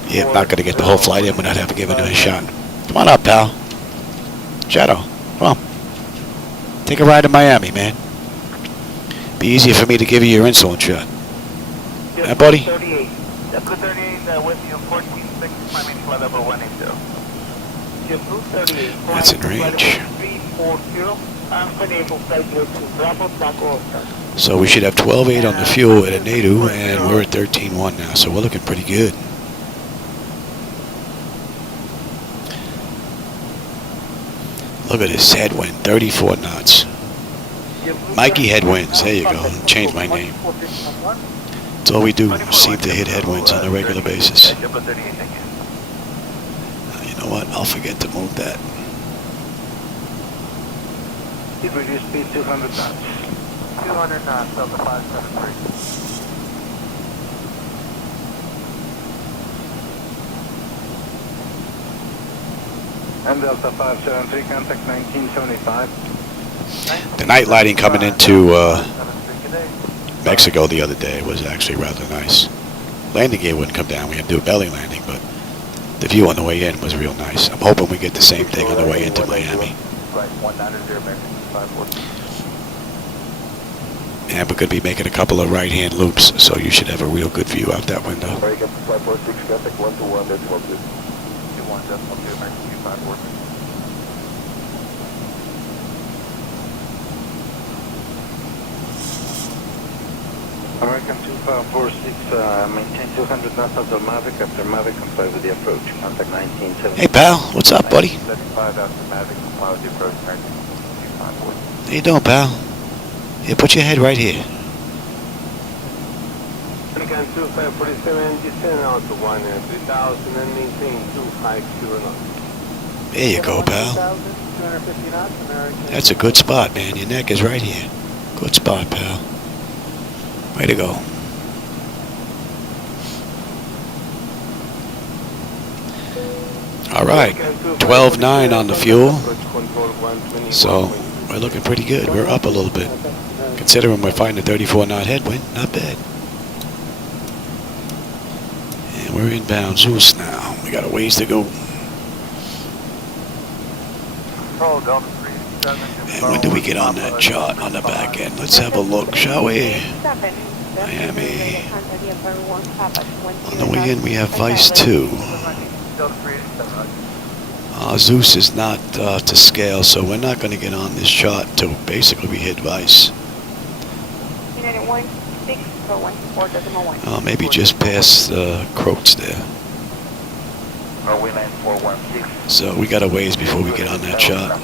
Yeah, not going to get the whole flight in without having given him a shot. Come on up, pal. Shadow, come on. Take a ride to Miami, man. Be easier for me to give you your insulin shot. Huh, buddy? That's in range. So we should have 12.8 on the fuel at a Nadu, and we're at 13.1 now, so we're looking pretty good. Look at this headwind, 34 knots. Mikey Headwinds, there you go. Change my name. That's all we do, seem to hit headwinds on a regular basis. You know what? I'll forget to move that. You've reduced speed 200 knots. 200 knots, Delta 573. And Delta 573, contact 1975. The night lighting coming into Mexico the other day was actually rather nice. Landing gear wouldn't come down. We had to do a belly landing, but the view on the way in was real nice. I'm hoping we get the same thing on the way into Miami. And we're going to be making a couple of right-hand loops, so you should have a real good view out that window. American 2546, maintain 200 knots after Mavic. After Mavic, comply with the approach. Contact 1975. Hey, pal. What's up, buddy? How you doing, pal? Here, put your head right here. American 2547, descend out to 1,3000 and maintain 250 knots. There you go, pal. That's a good spot, man. Your neck is right here. Good spot, pal. Way to go. All right, 12.9 on the fuel. So we're looking pretty good. We're up a little bit. Considering we're fighting a 34 knot headwind, not bad. And we're inbound Zeus now. We got a ways to go. And when do we get on that chart on the back end? Let's have a look, shall we? Miami. On the way in, we have Vice 2. Zeus is not to scale, so we're not going to get on this chart until basically we hit Vice. Maybe just past Croats there. So we got a ways before we get on that chart.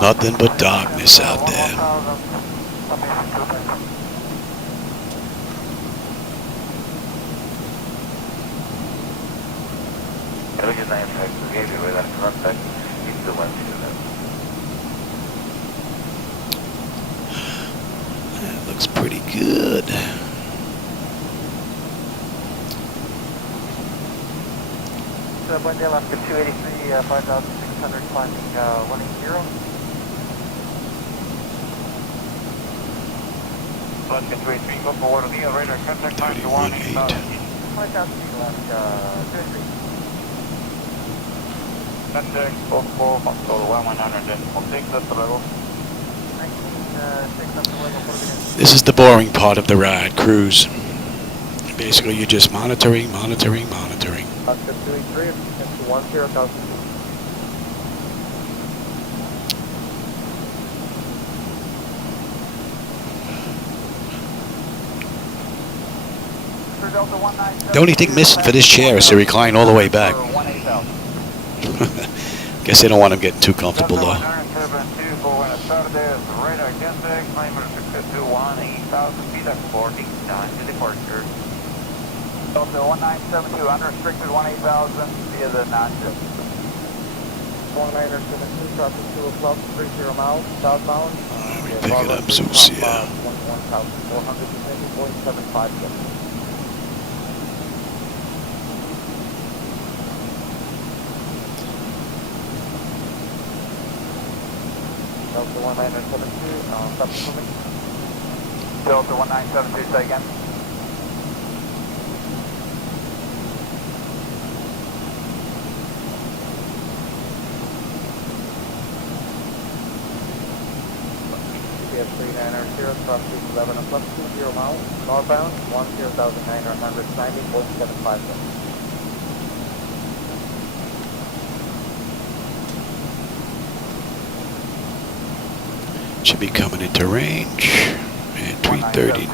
Nothing but darkness out there. That looks pretty good. Buen día, Alaska 283, 5,600 climbing 180. Alaska 283, go forward on the radar, contact time to 180. 5,000 Alaska 283. Contact 44, Foxtrot 1100, then we'll take that to level. 19, 6 level. This is the boring part of the ride, cruise. Basically, you're just monitoring. Alaska 283, into 10,000. The only thing missing for this chair is to recline all the way back. Guess they don't want him getting too comfortable though. Delta 1972, unrestricted 18,000 via the non-ship. 1972, traffic 2 o'clock, 30 miles, southbound. Pick it up, Zeus, yeah. 11,450.75. Delta 1972, stop moving. Delta 1972, say again. GPS 3900, crossing 11 o'clock, 20 miles, northbound, 10,990.75. Should be coming into range. And 339.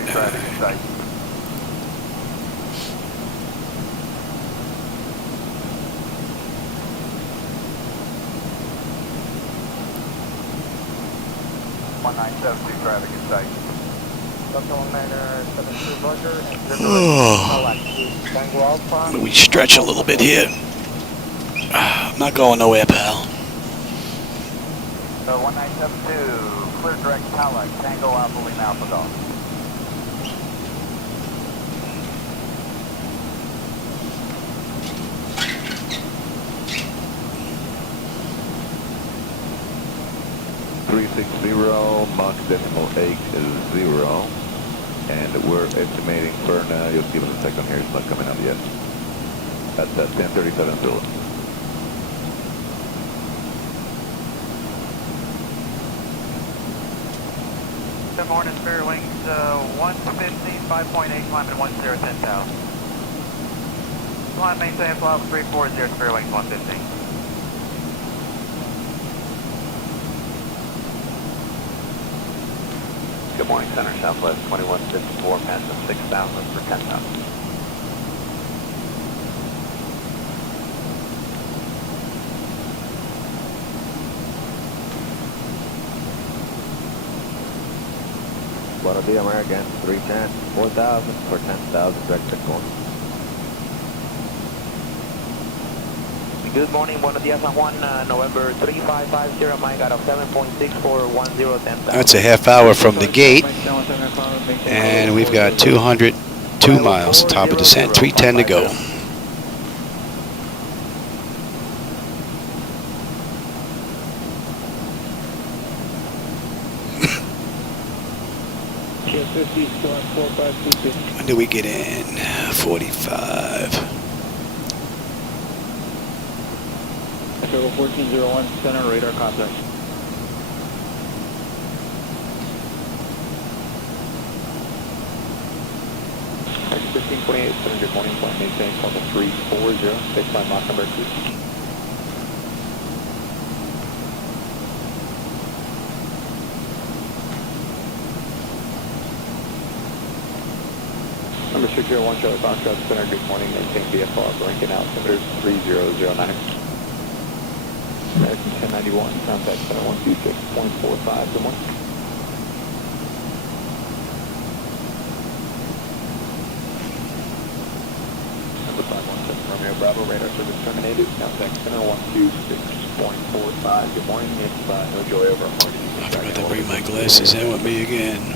Traffic in sight. Oh, we stretch a little bit here. I'm not going nowhere, pal. 1972, clear direct Palak, Tango Alpha Lima Alpha Golf. Mach decimal 8 is 0, and we're estimating burn. You'll see in a second here, it's not coming up yet. That's at 10:37 Zulu. Good morning, Spirit Wings 115, 5.8, climbing 10, 10,000. Climb maintain flight 340, Spirit Wings 115. Good morning, Center Southwest 2154, passing 6,000 for 10,000. Buenos dias, American 310, 4,000 for 10,000, direct to corner. Good morning, buenos días, San Juan, November 3550, Mike out of 7.6410. That's a half hour from the gate, and we've got 202 miles, top of descent, 310 to go. When do we get in? 45. Echo 1401, center radar contact. X1528, center, good morning, flight maintain, level 340, take my Mach number 2. Number 601, Charlie Foxtrot, center, good morning, maintain VFR, blinking out, center 3009. American 1091, contact center 126.45, good morning. Number 517, Romeo Bravo, radar service terminated, contact center 126.45, good morning, it's no joy over Hardy. I forgot to bring my glasses in with me again.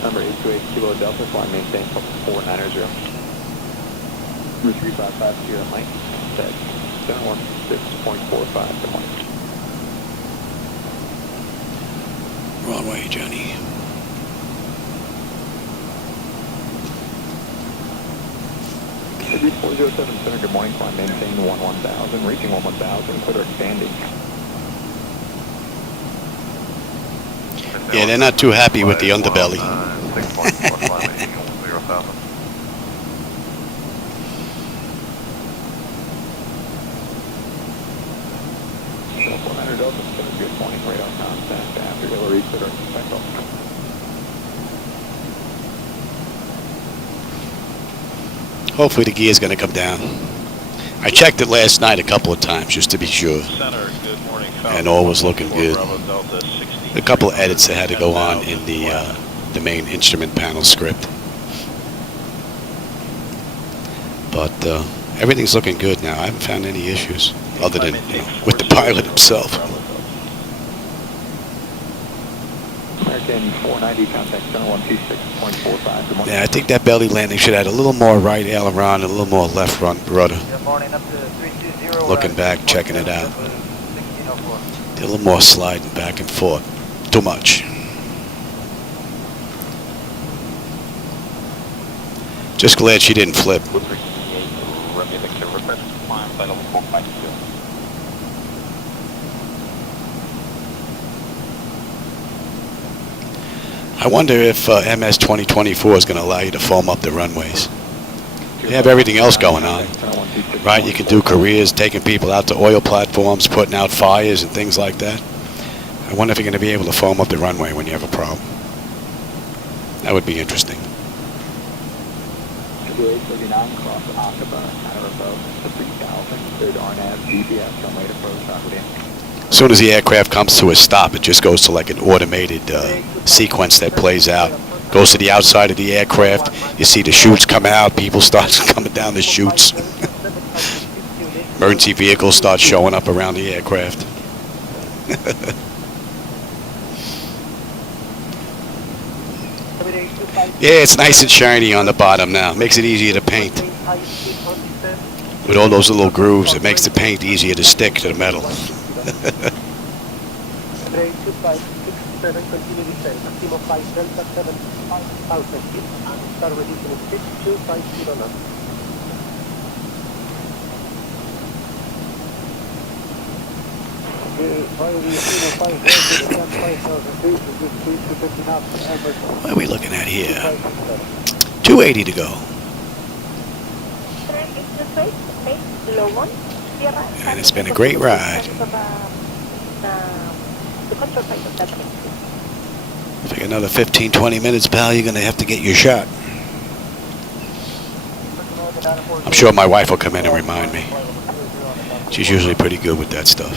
Number 828 Kilo Delta, flying maintain, level 490. Number 3550, Mike, set 716.45, good morning. Wrong way, Johnny. Degree 407 center, good morning, flying maintain 11,000, reaching 11,000, clear expanding. Yeah, they're not too happy with the underbelly. 6.45, Delta, good morning, radar contact after Hillary, clear expect off. Hopefully the gear's going to come down. I checked it last night a couple of times just to be sure. Center, good morning, And all was looking good. A couple of edits that had to go on in the main instrument panel script. But everything's looking good now. I haven't found any issues other than with the pilot himself. American 490, contact center 126.45, good morning. Yeah, I think that belly landing should add a little more right aileron and a little more left front rudder. Good morning, up to 320. Looking back, checking it out. Did a little more sliding back and forth. Too much. Just glad she didn't flip. I wonder if MS 2024 is going to allow you to foam up the runways. You have everything else going on, right? You can do careers, taking people out to oil platforms, putting out fires and things like that. I wonder if you're going to be able to foam up the runway when you have a problem. That would be interesting. As soon as the aircraft comes to a stop, it just goes to like an automated sequence that plays out. Goes to the outside of the aircraft. You see the chutes come out. People start coming down the chutes. Emergency vehicles start showing up around the aircraft. Yeah, it's nice and shiny on the bottom now. Makes it easier to paint. With all those little grooves, it makes the paint easier to stick to the metal. What are we looking at here? 280 to go. And it's been a great ride. Take another 15-20 minutes, pal. You're going to have to get your shot. I'm sure my wife will come in and remind me. She's usually pretty good with that stuff.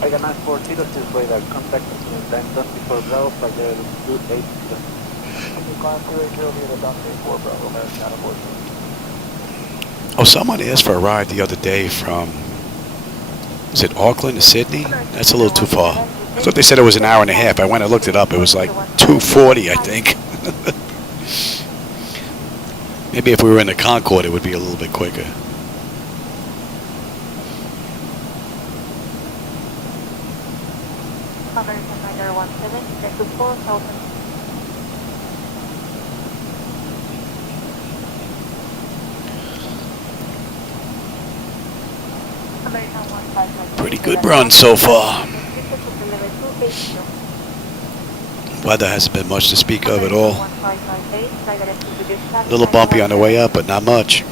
I got 940 to radar. Contact in Benton before Bravo, flight 280. Climb 280 via the Dante 4 Bravo, American Airlines. Oh, someone asked for a ride the other day from, is it Auckland to Sydney? That's a little too far. I thought they said it was an hour and a half. I went and looked it up. It was like 2:40, I think. Maybe if we were in the Concorde, it would be a little bit quicker. American Airlines 17, check to 4,000. Pretty good run so far. Weather hasn't been much to speak of at all. A little bumpy on the way up, but not much.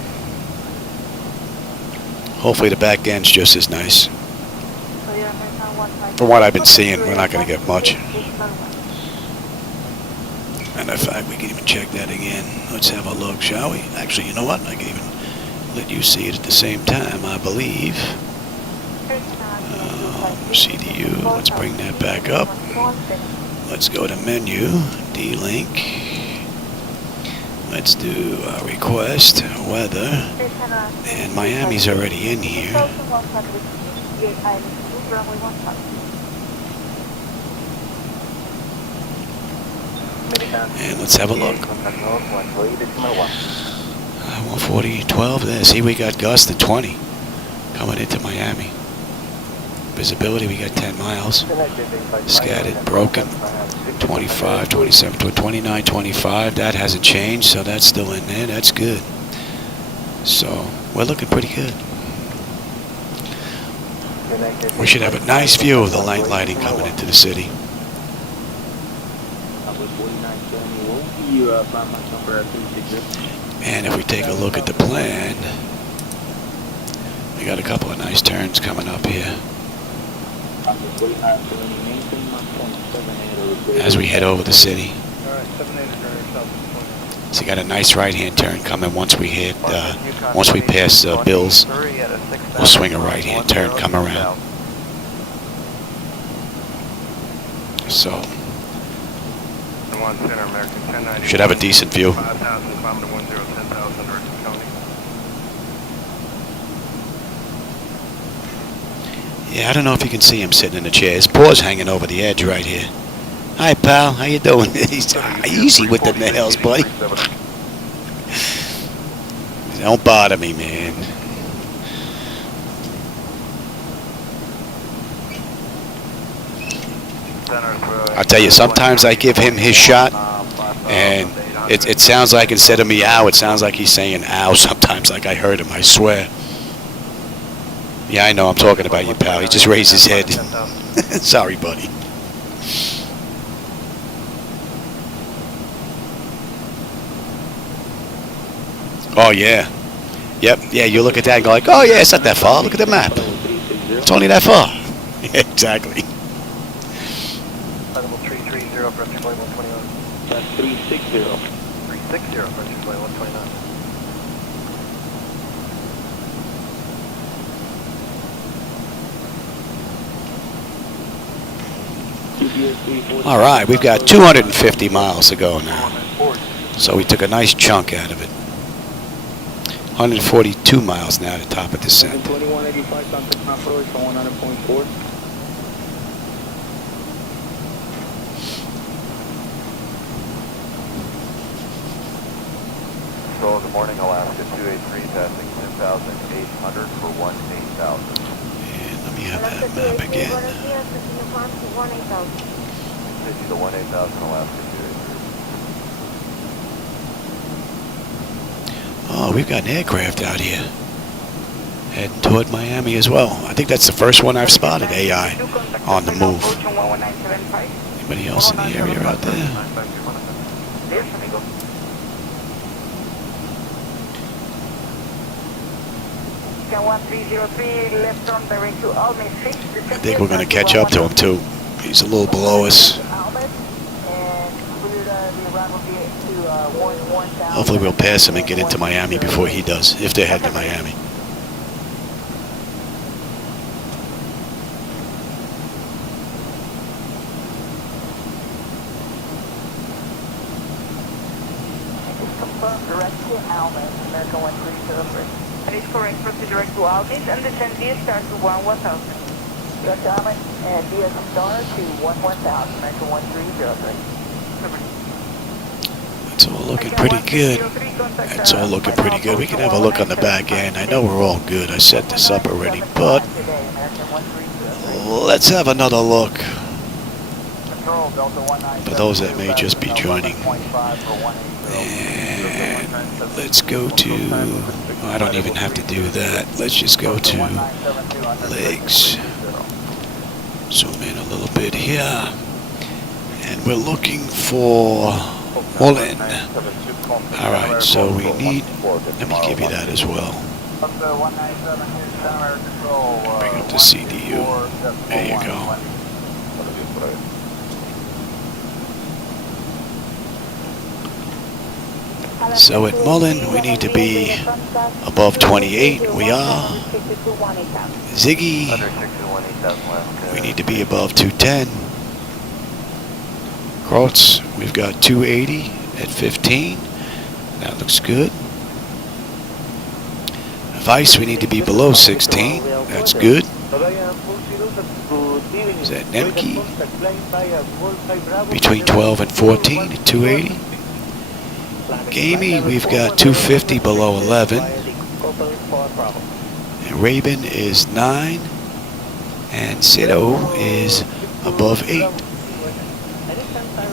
Hopefully the back end's just as nice. From what I've been seeing, we're not going to get much. And in fact, we can even check that again. Let's have a look, shall we? Actually, you know what? I can even let you see it at the same time, I believe. CDU, let's bring that back up. Let's go to menu, D-Link. Let's do request, weather, and Miami's already in here. And let's have a look. 140.12 there. See, we got gusts to 20 coming into Miami. Visibility, we got 10 miles. Scattered, broken. 25, 27, 29, 25. That hasn't changed, so that's still in there. That's good. So we're looking pretty good. We should have a nice view of the night lighting coming into the city. And if we take a look at the plan, we got a couple of nice turns coming up here as we head over the city. So you got a nice right-hand turn coming once we hit, once we pass Bills. We'll swing a right-hand turn, come around. So should have a decent view. Yeah, I don't know if you can see him sitting in the chair. His paw's hanging over the edge right here. Hi, pal. How you doing? He's easy with the nails, buddy. Don't bother me, man. I'll tell you, sometimes I give him his shot, and it sounds like instead of meow, it sounds like he's saying ow sometimes, like I heard him, I swear. Yeah, I know, I'm talking about you, pal. He just raised his head. Sorry, buddy. Oh, yeah. Yep, yeah, you look at that and go like, oh, yeah, it's not that far. Look at the map. It's only that far. Yeah, exactly. 330, approach flight 129. That's 360. 360, approach flight 129. All right, we've got 250 miles to go now. So we took a nice chunk out of it. 142 miles now to top of descent. 2185, contact approach from 100.4. So good morning, Alaska 283, passing 10,800 for 18,000. And let me have that map again. City to 18,000, Alaska 283. Oh, we've got an aircraft out here heading toward Miami as well. I think that's the first one I've spotted, AI, on the move. Anybody else in the area out there? I think we're going to catch up to him too. He's a little below us. Hopefully we'll pass him and get into Miami before he does, if they're heading to Miami. confirm direct to Almas, American 1303. That is correct, proceed direct to Almas and descend via star to 1000. Direct to Almas and via star to 1000, American 1303. It's all looking pretty good. It's all looking pretty good. We can have a look on the back end. I know we're all good. I set this up already, but let's have another look. For those that may just be joining. And let's go to, I don't even have to do that. Let's just go to legs. Zoom in a little bit here. And we're looking for Mullen. Alright, so we need, let me give you that as well. Bring up the CDU. There you go. So at Mullen, we need to be above 28. We are. Ziggy, we need to be above 210. Krotz, we've got 280 at 15. That looks good. Vice, we need to be below 16. That's good. Is that Nemke? Between 12 and 14 at 280. Gamey, we've got 250 below 11. And Raven is 9. And Sido is above 8.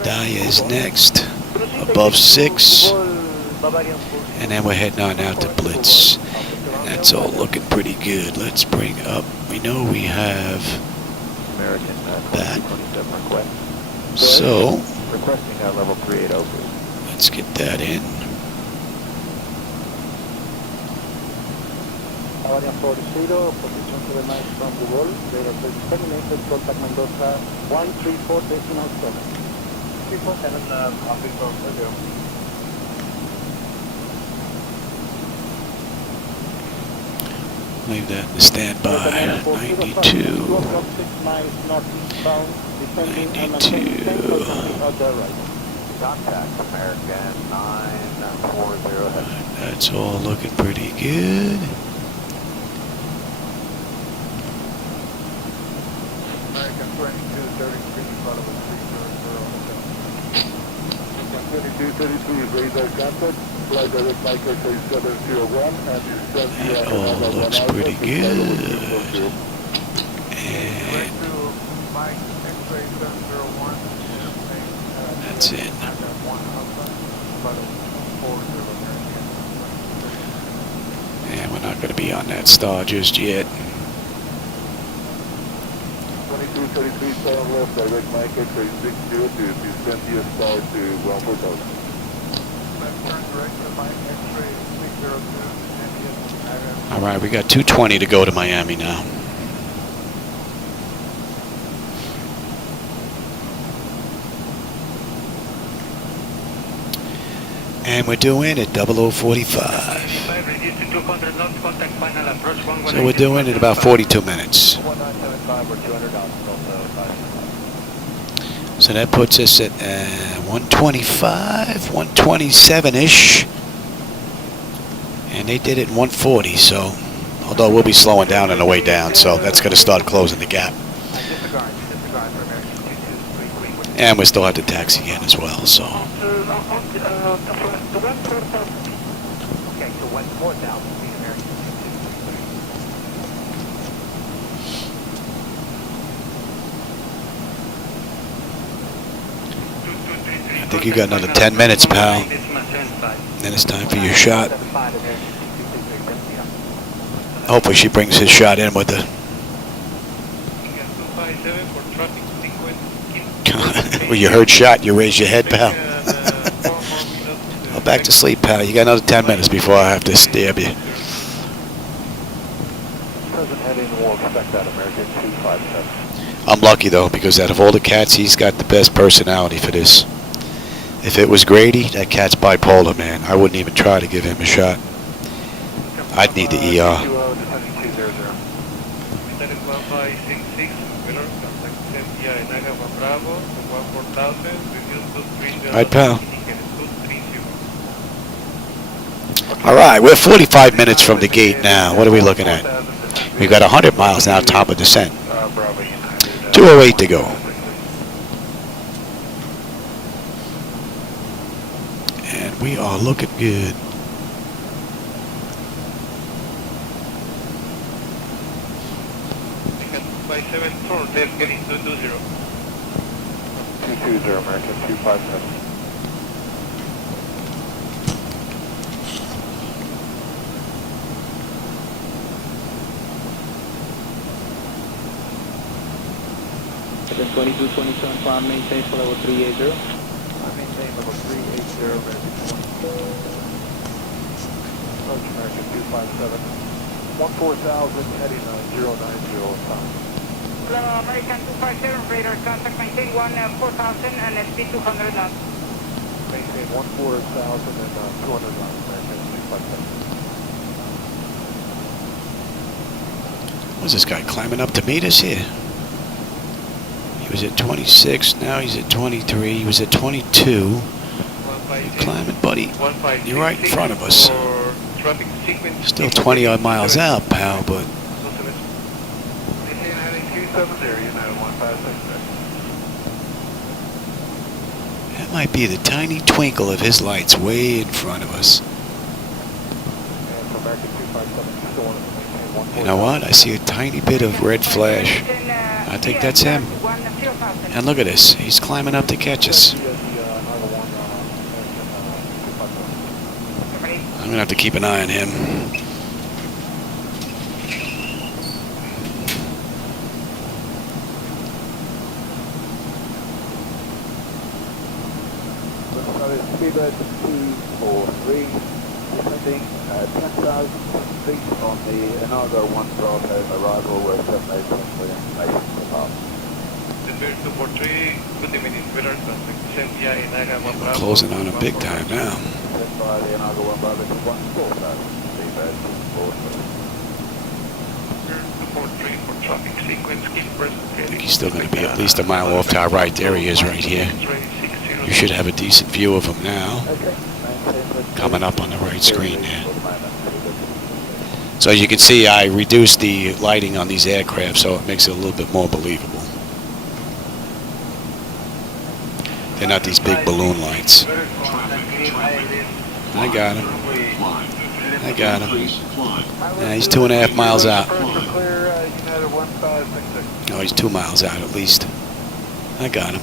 Daya is next, above 6. And then we're heading on out to Blitz. And that's all looking pretty good. Let's bring up, we know we have that. So, let's get that in. Leave that in standby. 92. 92. Contact American 940. That's all looking pretty good. American 2233, follow with 300. 2233, radar contact. Flight direct Michael 3701 and descend via That all looks pretty good. And that's it. And we're not going to be on that star just yet. 2233, south left, direct Michael 360 to descend via star to 14,000. All right, we got 220 to go to Miami now. And we're doing it 0045. So we're doing it about 42 minutes. So that puts us at 125, 127-ish. And they did it in 140, so, although we'll be slowing down on the way down, so that's going to start closing the gap. And we still have to taxi again as well, so. Okay, so 4,000 feet American. I think you got another 10 minutes, pal. Then it's time for your shot. Hopefully she brings his shot in with the... Well, you heard shot, you raise your head, pal. Well, back to sleep, pal. You got another 10 minutes before I have to stab you. Present heading, we'll expect that American 257. I'm lucky, though, because out of all the cats, he's got the best personality for this. If it was Grady, that cat's bipolar, man. I wouldn't even try to give him a shot. I'd need the ER. All right, pal. All right, we're 45 minutes from the gate now. What are we looking at? We've got 100 miles now, top of descent. 208 to go. And we are looking good. By 74, they're getting 220. 220, American 257. Again, 2227, climb maintain for level 380. Maintain level 380, American 20. Approach American 257. 14,000 heading 090 south. Hello, American 257, radar contact, maintain 14,000 and speed 200 knots. Maintain 14,200 knots, American 257. What's this guy climbing up to meet us here? He was at 26, now he's at 23, he was at 22. You're climbing, buddy. You're right in front of us. Still 20 odd miles out, pal, but that might be the tiny twinkle of his lights way in front of us. You know what? I see a tiny bit of red flash. I think that's him. And look at this. He's climbing up to catch us. I'm going to have to keep an eye on him. Speedbird 243, descending 10,000 feet on the Inago 1 Bravo arrival with 787 for information department. Speedbird 243, good evening, radar contact, Santiago, Inaga 1 Bravo. Closing on him big time now. Sent by the Inago 1 Bravo to 14,000, Speedbird 243. 243 for traffic sequence, keep present. I think he's still going to be at least a mile off to our right. There he is right here. You should have a decent view of him now. Coming up on the right screen there. So as you can see, I reduced the lighting on these aircraft so it makes it a little bit more believable. They're not these big balloon lights. I got him. I got him. Yeah, he's 2.5 miles out. Oh, he's 2 miles out at least. I got him.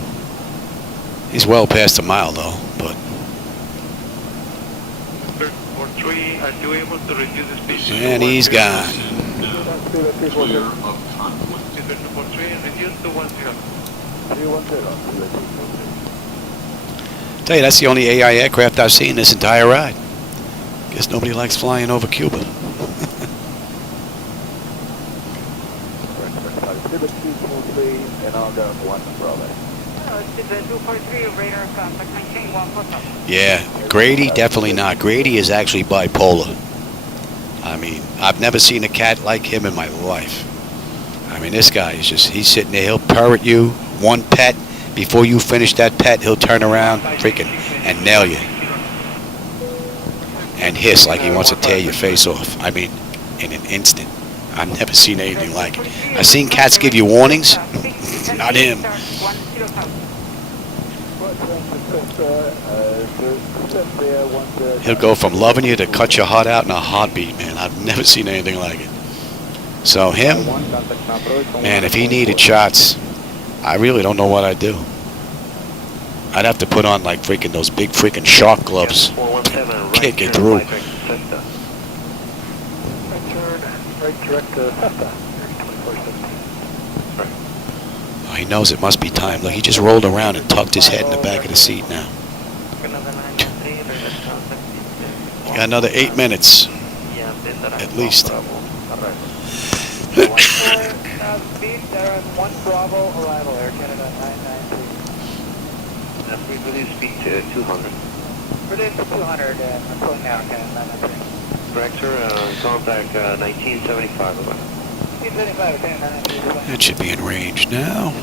He's well past a mile though, but. And he's gone. Tell you, that's the only AI aircraft I've seen this entire ride. Guess nobody likes flying over Cuba. Yeah, Grady, definitely not. Grady is actually bipolar. I mean, I've never seen a cat like him in my life. I mean, this guy is just, he's sitting there, he'll purr at you, one pet. Before you finish that pet, he'll turn around, freaking, and nail you. And hiss like he wants to tear your face off. I mean, in an instant. I've never seen anything like it. I've seen cats give you warnings. Not him. He'll go from loving you to cut your heart out in a heartbeat, man. I've never seen anything like it. So him, man, if he needed shots, I really don't know what I'd do. I'd have to put on like freaking those big freaking shark gloves. Can't get through. Oh, he knows it must be time. Look, he just rolled around and tucked his head in the back of the seat now. You got another 8 minutes, at least. One Bravo arrival, Air Canada 993. We reduce speed to 200. Reduce to 200, I'm pulling now, Canada 993. Correct, sir. Contact 1975. 1975, Canada 993. That should be in range now.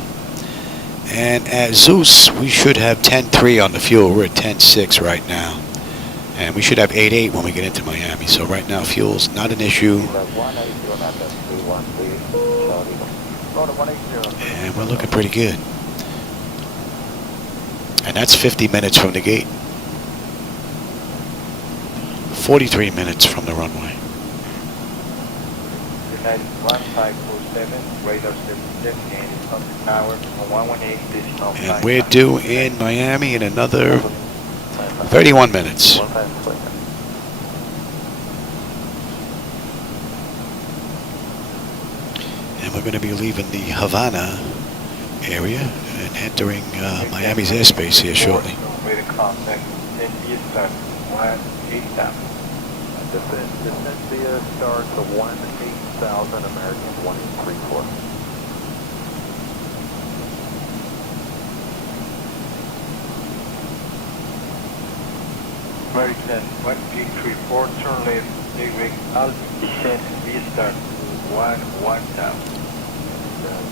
And at Zeus, we should have 10.3 on the fuel. We're at 10.6 right now. And we should have 88 when we get into Miami. So right now, fuel's not an issue. And we're looking pretty good. And that's 50 minutes from the gate. 43 minutes from the runway. United 1547, radar 778 on the tower, 118 additional. And we're due in Miami in another 31 minutes. And we're going to be leaving the Havana area and entering Miami's airspace here shortly. Wait contact, NVIA start 180,000. Descent via start to 18,000, American 1834. American 1834, turn left, David, descent via start to 11,000.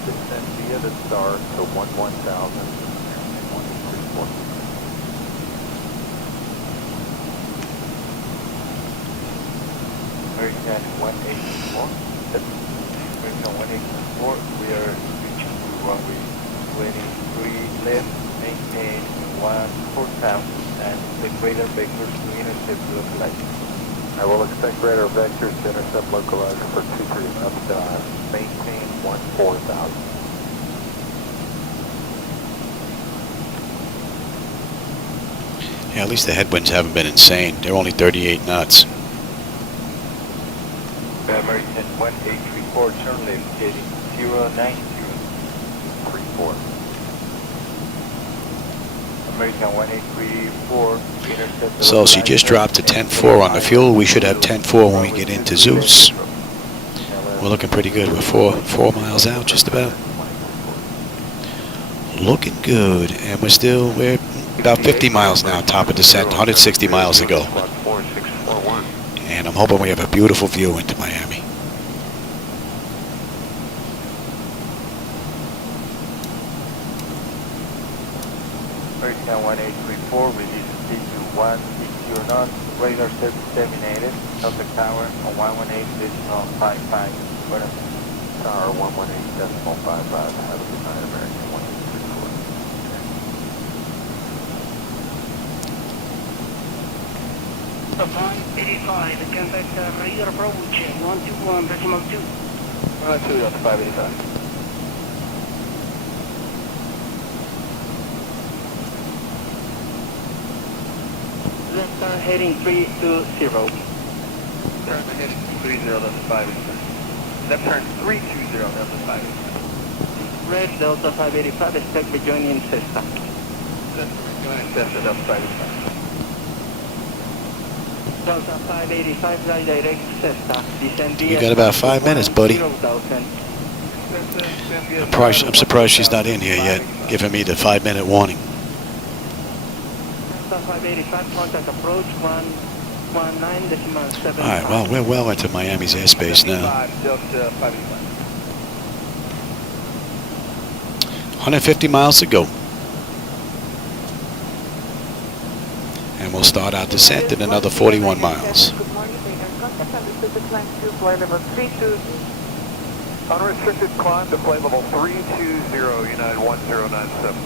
Descent via the start to 11,000, 1834. American 184. American 184, we are reaching to runway 23 left, maintain 14,000, and the radar vectors to intercept the flight. I will expect radar vectors to intercept localizer for 23 left, maintain 14,000. Yeah, at least the headwinds haven't been insane. They're only 38 knots. American 1834, turn left, heading 09034. American 1834, intercept. So she just dropped to 10.4 on the fuel. We should have 10.4 when we get into Zeus. We're looking pretty good. We're four miles out, just about. Looking good, and we're about 50 miles now, top of descent, 160 miles to go. And I'm hoping we have a beautiful view into Miami. American 1834, release speed to 160 knots, radar 778, Delta Tower on 118.55, Tower 118.55, have a good night, American 1834. Upon 85, contact radar approach 121.2. 585. Left turn heading 320. Turn heading 30, Delta 585. Left turn 320, Delta 585. Red Delta 585, expect rejoining Cessna. Joining Cessna, Delta 585. Delta 585, fly direct Cessna. Descend You got about 5 minutes, buddy. I'm surprised she's not in here yet, giving me the 5-minute warning. Delta 585, contact approach 119.7. All right, well, we're well into Miami's airspace now. Delta 585. 150 miles to go. And we'll start our descent in another 41 miles. Good morning, contact unrestricted climb to flight level 32. Unrestricted climb to flight level 320, United 1097.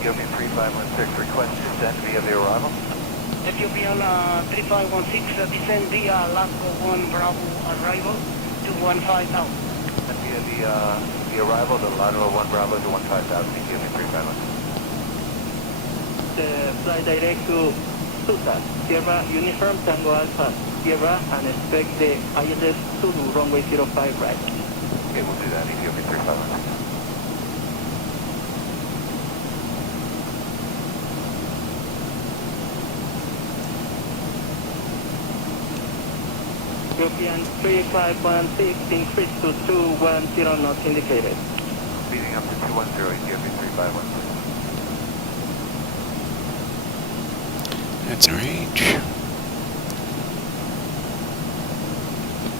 Ethiopian 3516, request descent via the arrival. Ethiopian 3516, descend via Lasco 1 Bravo arrival to 15,000. And via the arrival, the lateral 1 Bravo to 15,000, Ethiopian 3516. Fly direct to Susa, Sierra Uniform Tango Alpha, Sierra, and expect the ILS Zulu runway 05 right. Okay, we'll do that, Ethiopian 3516. European 3516, increase to 210 knots indicated. Speeding up to 210, Ethiopian 3516. That's range.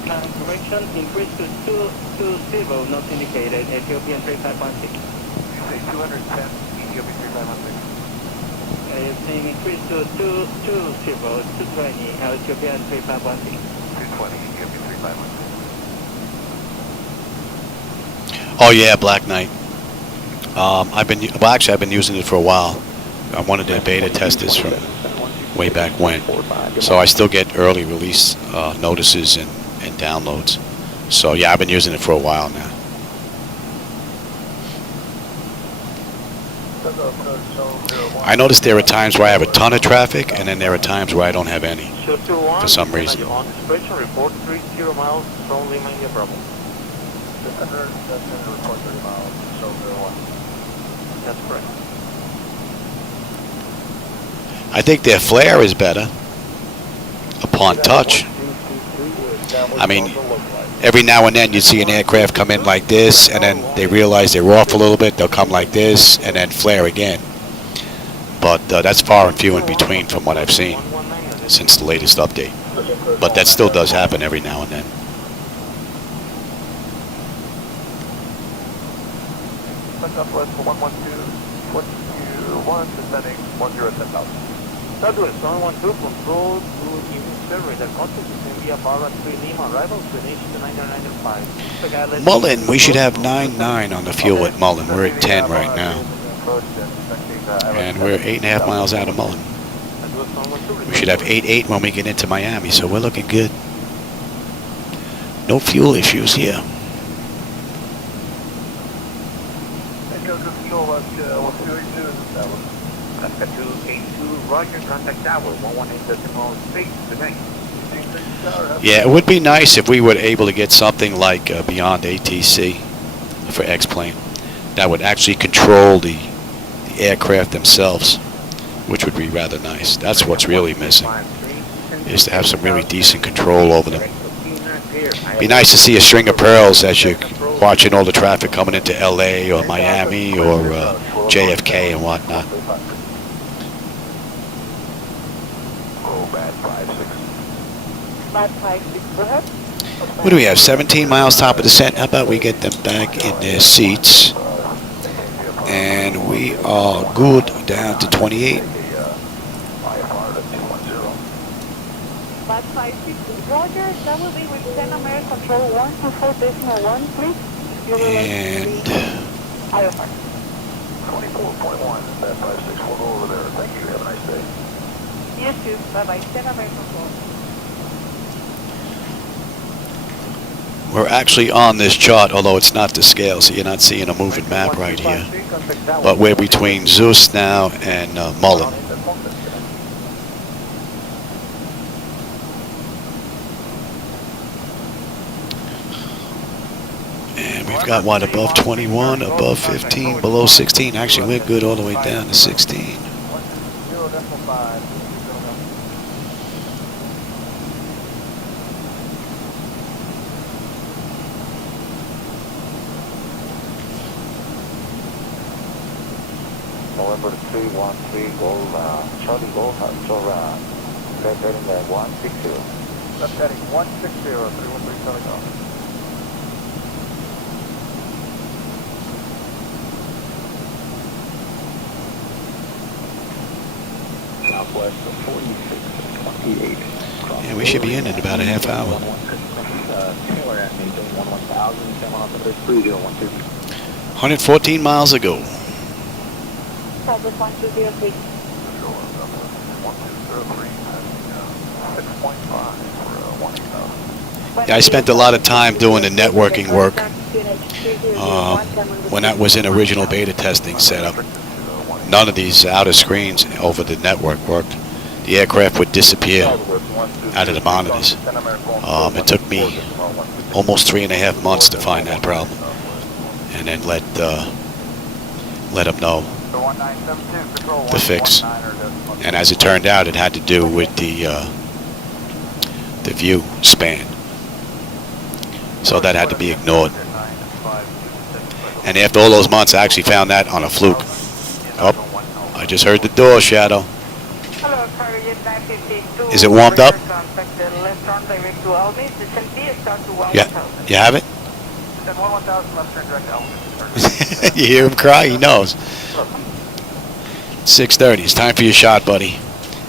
Correction, increase to 220, not indicated, Ethiopian 3516. You say 210, Ethiopian 3516. It's being increased to 220, Ethiopian 3516. 220, Ethiopian 3516. Oh yeah, Black Knight. I've been using it for a while. I'm one of the beta testers from way back when. So I still get early release notices and downloads. So yeah, I've been using it for a while now. I notice there are times where I have a ton of traffic, and then there are times where I don't have any, for some reason. On expression report 30 miles from Lima, India, Bravo. Report 30 miles, so 01. That's correct. I think their flare is better upon touch. I mean, every now and then you see an aircraft come in like this, and then they realize they're off a little bit, they'll come like this, and then flare again. But that's far and few in between from what I've seen since the latest update. But that still does happen every now and then. Southwest 112, 21, descending 10,000. Southwest 112, control to unit survey. The contact is in via Barra 3 Lima, arrival destination to 9995. Mullen, we should have 9.9 on the fuel at Mullen. We're at 10 right now. And we're 8.5 miles out of Mullen. We should have 8.8 when we get into Miami, so we're looking good. No fuel issues here. Contact 282, Roger, contact tower, 118.6, good night. Yeah, it would be nice if we were able to get something like Beyond ATC for X-Plane that would actually control the aircraft themselves, which would be rather nice. That's what's really missing, is to have some really decent control over them. Be nice to see a string of pearls as you're watching all the traffic coming into LA or Miami or JFK and whatnot. What do we have? 17 miles top of descent. How about we get them back in their seats? And we are good down to 28. Roger, that will be with 10 American Control 124.1, please. And 24.1, that 56, we'll go over there. Thank you, have a nice day. Yes, too. Bye-bye. 10 American Control. we're actually on this chart, although it's not to scale, so you're not seeing a moving map right here. But we're between Zeus now and Mullen. And we've got what, above 21, above 15, below 16. Actually, we're good all the way down to 16. November 313, Gold, Charlie Gold, so left heading 160. Left heading 160, 313 Telecom. Southwest 4628. Yeah, we should be in about a half hour. 114 miles ago. Southwest 1203. Yeah, I spent a lot of time doing the networking work when that was in original beta testing setup. None of these outer screens over the network worked. The aircraft would disappear out of the monitors. It took me almost 3.5 months to find that problem, and then let them know the fix. And as it turned out, it had to do with the view span, so that had to be ignored. And after all those months, I actually found that on a fluke. Oh, I just heard the door, Shadow. Is it warmed up? start to 1 Yeah, 1000. you have it? Then 1000 left turn direct Alpha. You hear him cry? He knows. 6:30. It's time for your shot, buddy.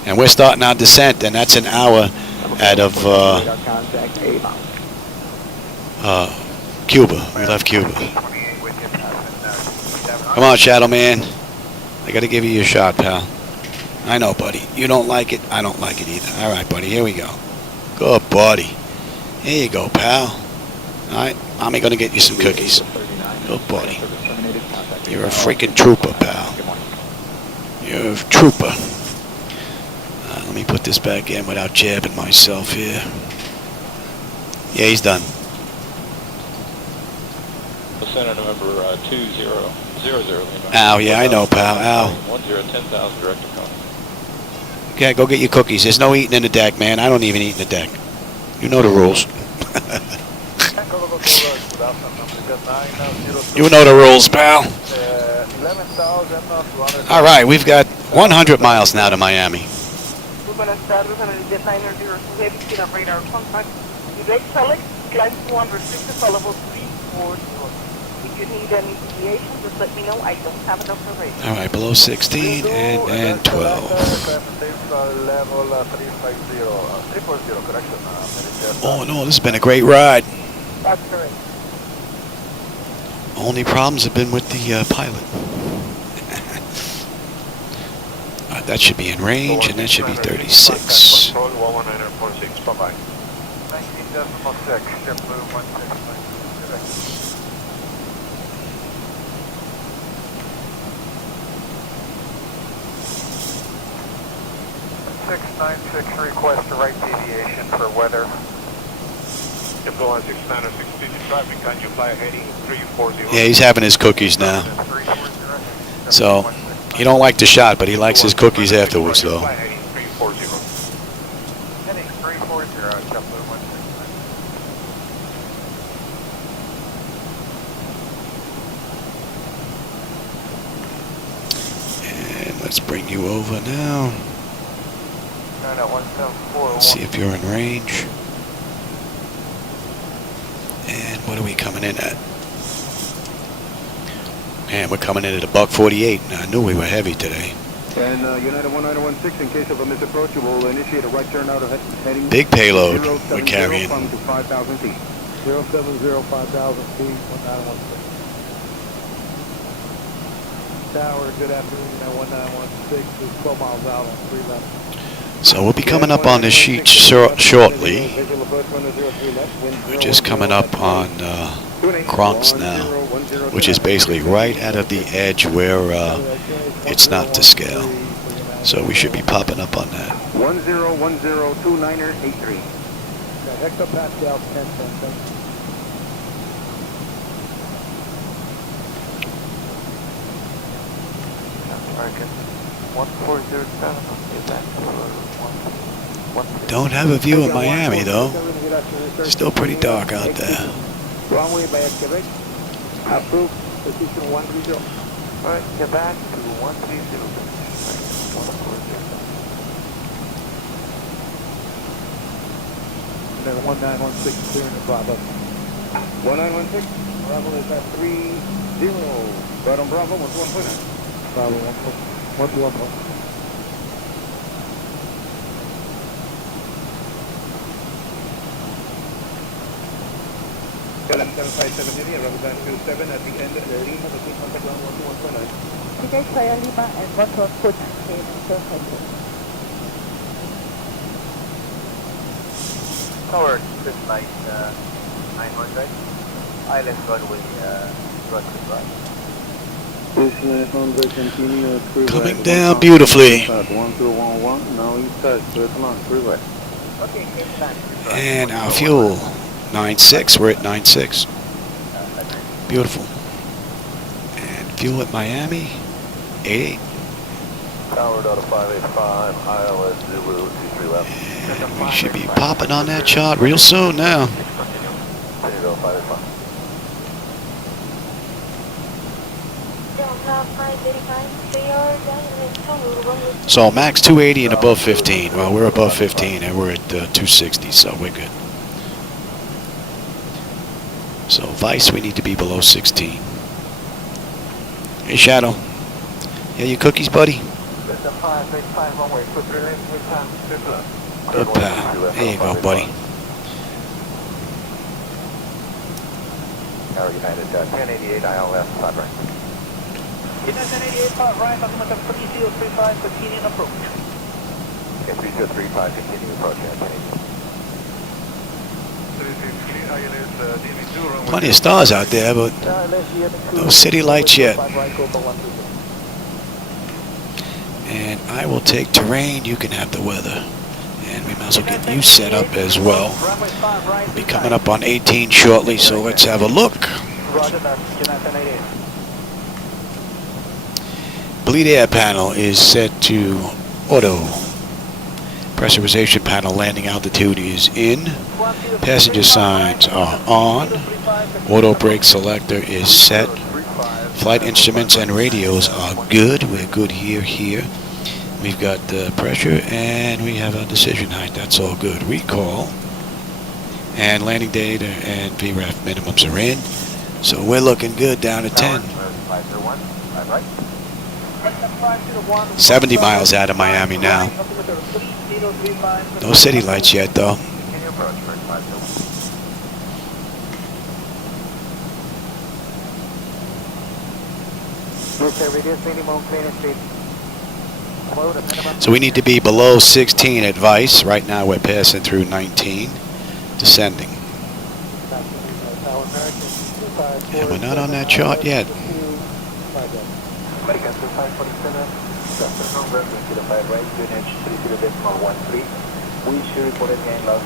And we're starting our descent, and that's an hour out of Cuba. We left Cuba. Come on, Shadow Man. I got to give you your shot, pal. I know, buddy. You don't like it. I don't like it either. All right, buddy. Here we go. Good, buddy. Here you go, pal. All right. Mommy going to get you some cookies. Good, buddy. You're a freaking trooper, pal. You're a trooper. Let me put this back in without jabbing myself here. Yeah, he's done. Center November 2000. Ow, yeah, I know, pal. Ow. 10,000 direct to Connie. Okay, go get your cookies. There's no eating in the deck, man. I don't even eat in the deck. You know the rules. You know the rules, pal. All right, we've got 100 miles now to Miami. Buenas tardes, en el jetliner 02 Heavy Speed of radar contact. Direct select, climb 260, followable 340. If you need any deviation, just let me know. I don't have enough for radar. All right, below 16 and 12. Level 350, 340, correction. Oh, no, this has been a great ride. That's correct. Only problems have been with the pilot. That should be in range, and that should be 36. Control 119.6, bye-bye. 19.6, JetBlue 169. 696 request a right deviation for weather. JetBlue 169 or 650 traffic, can you fly heading 340? Yeah, he's having his cookies now. So, he don't like the shot, but he likes his cookies afterwards, though. Heading 340. Heading 340, JetBlue 169. And let's bring you over now. Let's see if you're in range. And what are we coming in at? Man, we're coming in at $148. I knew we were heavy today. And United 1916, in case of a misapproach, you will initiate a right turn out of heading. Big payload we're carrying. To 5,000 feet. 070, 5,000 feet, 1916. Tower, good afternoon, 1916 is 12 miles out on 3 left. So we'll be coming up on this sheet shortly. We're just coming up on Kronks now, which is basically right out of the edge where it's not to scale. So we should be popping up on that. 101029er83. Hectopascal 10, 10. American 1407, is that Don't have a view of Miami, though. Still pretty dark out there. Runway by activate. Approved. Position 130. Alright, get back to 130. And then 1916 clearing the Bravo. 1916. Bravo is at 30. Right on Bravo, 121.9. Bravo 121. LM 757 India, represent 27 at the end of the Lima, the contact ground 121.9. Okay, Playa Lima and 112 Tower, this night, 900. Island runway, right. Coming down beautifully. 1011, now you touch, come on, freeway. Okay, And our fuel, 96. We're at 96. Beautiful. And fuel at Miami, 88. Tower Delta 585, ILS Zulu 23 left. And we should be popping on that chart real soon now. There you go, 585. So max 280 and above 15. Well, we're above 15 and we're at 260, so we're good. Vice, we need to be below 16. Hey, Shadow. Yeah, your cookies, buddy? Good pal. There you go, buddy. Aero United 1088 ILS, 5 right. United 1088, 5 right, altimeter 3035, continuing approach. Okay, 3035, continuing approach, yeah, 1088. Plenty of stars out there, but no city lights yet. And I will take terrain. You can have the weather. And we might as well get you set up as well. We'll be coming up on 18 shortly, so let's have a look. Bleed air panel is set to auto. Pressurization panel landing altitude is in. Passenger signs are on. Auto brake selector is set. Flight instruments and radios are good. We're good here. We've got pressure and we have a decision height. That's all good. Recall and landing data and VRAF minimums are in. So we're looking good down at 10. 70 miles out of Miami now. No city lights yet though. So we need to be below 16 at Vice. Right now we're passing through 19, descending. And we're not on that chart yet.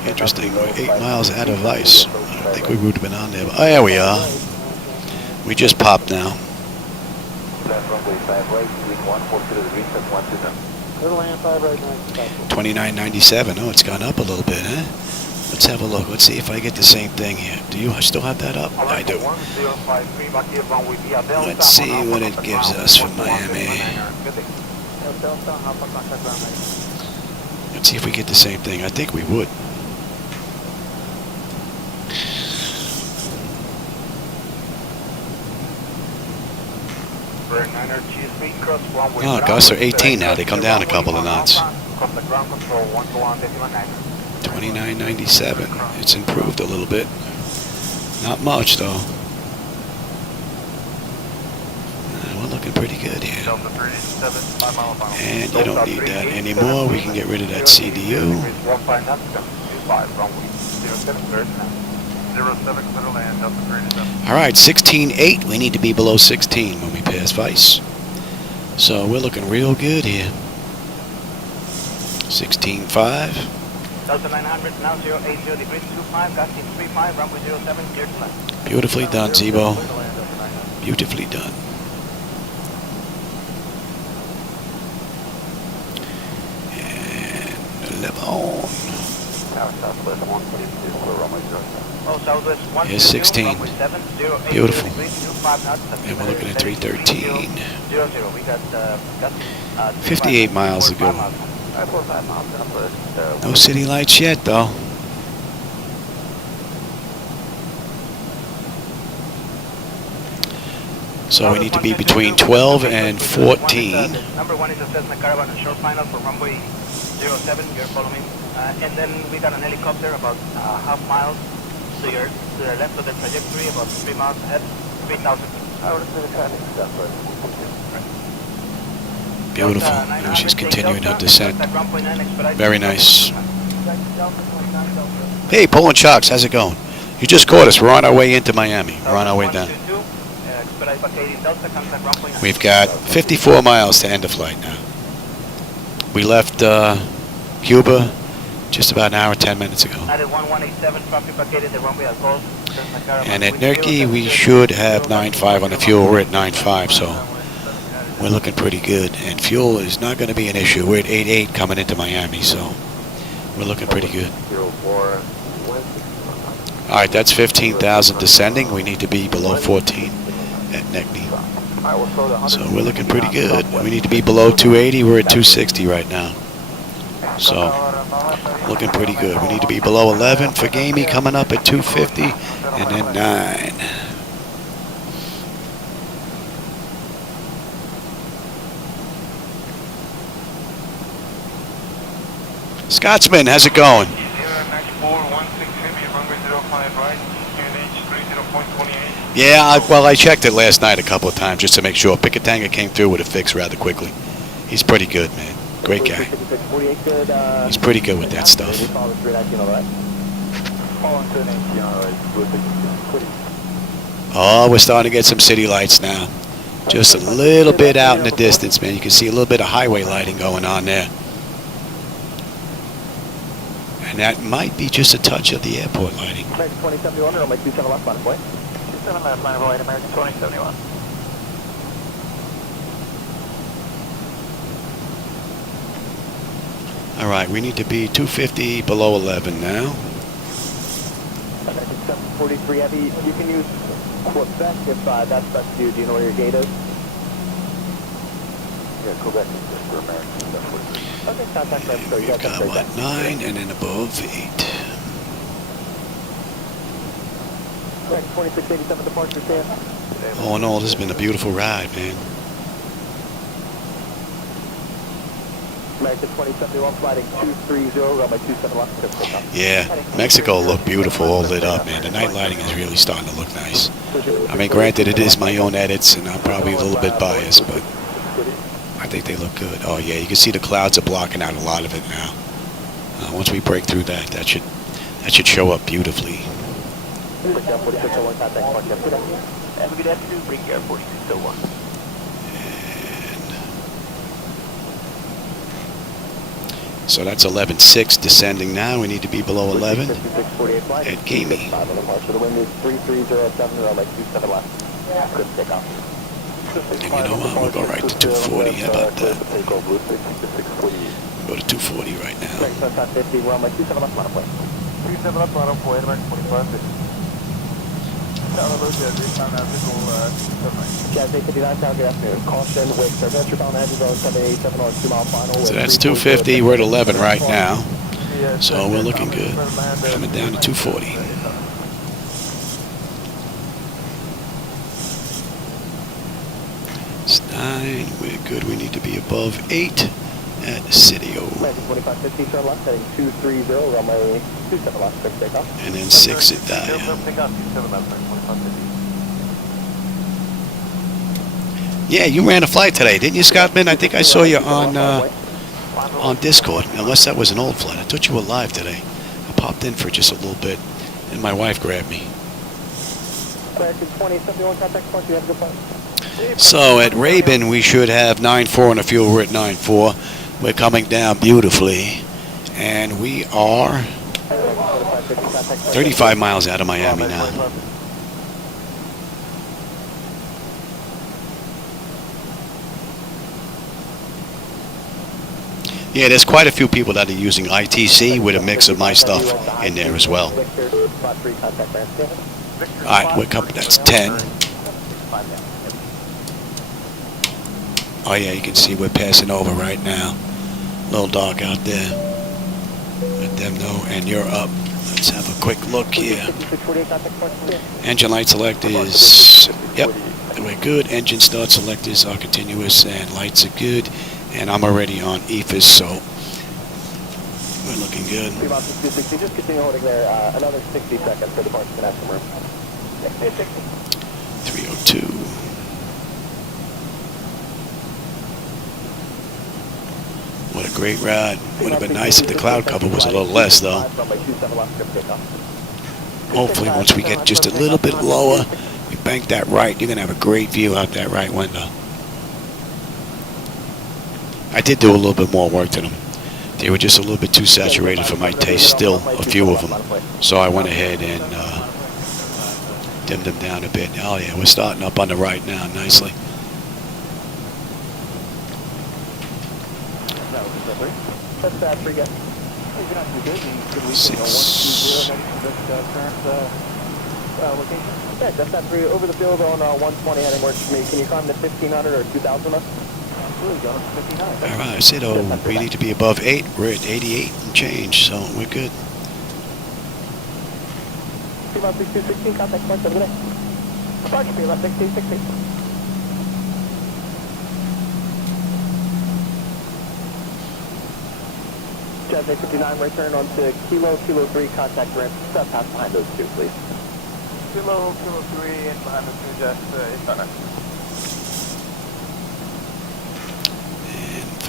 Interesting, we're 8 miles out of Vice. I don't think we would have been on there. Oh, there we are. We just popped now. 2997. Oh, it's gone up a little bit, huh? Let's have a look. Let's see if I get the same thing here. Do you still have that up? I do. Let's see what it gives us for Miami. Let's see if we get the same thing. I think we would. Oh, gusts are 18 now. They come down a couple of knots. 2997. It's improved a little bit. Not much, though. We're looking pretty good here. And you don't need that anymore. We can get rid of that CDU. All right, 16.8. We need to be below 16 when we pass Vice. So we're looking real good here. 16.5. Delta 900, now 080 degrees 25, gusting 35, runway 07, clear to land. Beautifully done, Zibo. Beautifully done. And level on. Here's 16. Beautiful. And we're looking at 313. 58 miles to go. No city lights yet, though. So we need to be between 12 and 14. Number 1 is a Cessna Caravan and short final for runway 07. You're following. And then we got an helicopter about half mile to the left of the trajectory, about 3 miles ahead, 3,000. Beautiful. Now she's continuing her descent. Very nice. Hey, Poland Sharks, how's it going? You just caught us. We're on our way into Miami. We're on our way down. We've got 54 miles to end the flight now. We left Cuba just about an hour, 10 minutes ago. And at Nurki, we should have 9.5 on the fuel. We're at 9.5, so we're looking pretty good. And fuel is not going to be an issue. We're at 8.8 coming into Miami, so we're looking pretty good. All right, that's 15,000 descending. We need to be below 14 at Necni. So we're looking pretty good. We need to be below 280. We're at 260 right now. So looking pretty good. We need to be below 11 for Gamey coming up at 250 and then 9. Scotsman, how's it going? 09416 Heavy, runway 05 right, QNH 30.28. Yeah, I checked it last night a couple of times just to make sure. Pickatanga came through with a fix rather quickly. He's pretty good, man. Great guy. He's pretty good with that stuff. Oh, we're starting to get some city lights now. Just a little bit out in the distance, man. You can see a little bit of highway lighting going on there. And that might be just a touch of the airport lighting. American 2071, or my 27 left line of flight. 27 left line of flight, American 2071. All right, we need to be 250 below 11 now. American 743 Heavy, you can use Quebec if that's best to you. Do you know where your gate is? Yeah, Quebec is just for American 743. Okay, contact them. So you We've got got, what, 9 and then above 8. American 2687 departure, stand. All in all, this has been a beautiful ride, man. American 2071 flighting 230, runway 27 left. Yeah, Mexico looked beautiful, all lit up, man. The night lighting is really starting to look nice. I mean, granted, it is my own edits, and I'm probably a little bit biased, but I think they look good. Oh, yeah, you can see the clouds are blocking out a lot of it now. Once we break through that, that should show up beautifully. And we have to bring air 4601. So that's 11.6 descending now. We need to be below 11 at KMIA. And you know what? We'll go right to 240. How about that? We'll go to 240 right now. 27 left line of flight, American 2550. So that's 250. We're at 11 right now. So we're looking good. Coming down to 240. It's 9. We're good. We need to be above 8 at Zibo. And then 6 at Daya. Yeah, you ran a flight today, didn't you, Scottman? I think I saw you on Discord, unless that was an old flight. I thought you were live today. I popped in for just a little bit, and my wife grabbed me. So at Rabin, we should have 9.4 on the fuel. We're at 9.4. We're coming down beautifully, and we are 35 miles out of Miami now. Yeah, there's quite a few people that are using ITC with a mix of my stuff in there as well. All right, we're coming. That's 10. Oh yeah, you can see we're passing over right now. A little dark out there. Let them know, and you're up. Let's have a quick look here. Engine light select is, yep, we're good. Engine start selectors are continuous, and lights are good. And I'm already on EFIS, so we're looking good. Just continue holding there. Another 60 seconds for departure can have some room. 302. What a great ride. Would have been nice if the cloud cover was a little less, though. Hopefully, once we get just a little bit lower, we bank that right, you're going to have a great view out that right window. I did do a little bit more work to them. They were just a little bit too saturated for my taste, still, a few of them. So I went ahead and dimmed them down a bit. Oh yeah, we're starting up on the right now, nicely. Yeah, just that 3 over the field on 120 heading works for me. Can you climb to 1500 or 2000 up? All right, I said, oh, we need to be above 8. We're at 88 and change, so we're good. 216, contact point, have a good day. Departure for left 60. Jazz 859, return on to Kilo 3, contact ramp, step pass behind those two, please. Kilo 3 and behind the two Jets, 859. And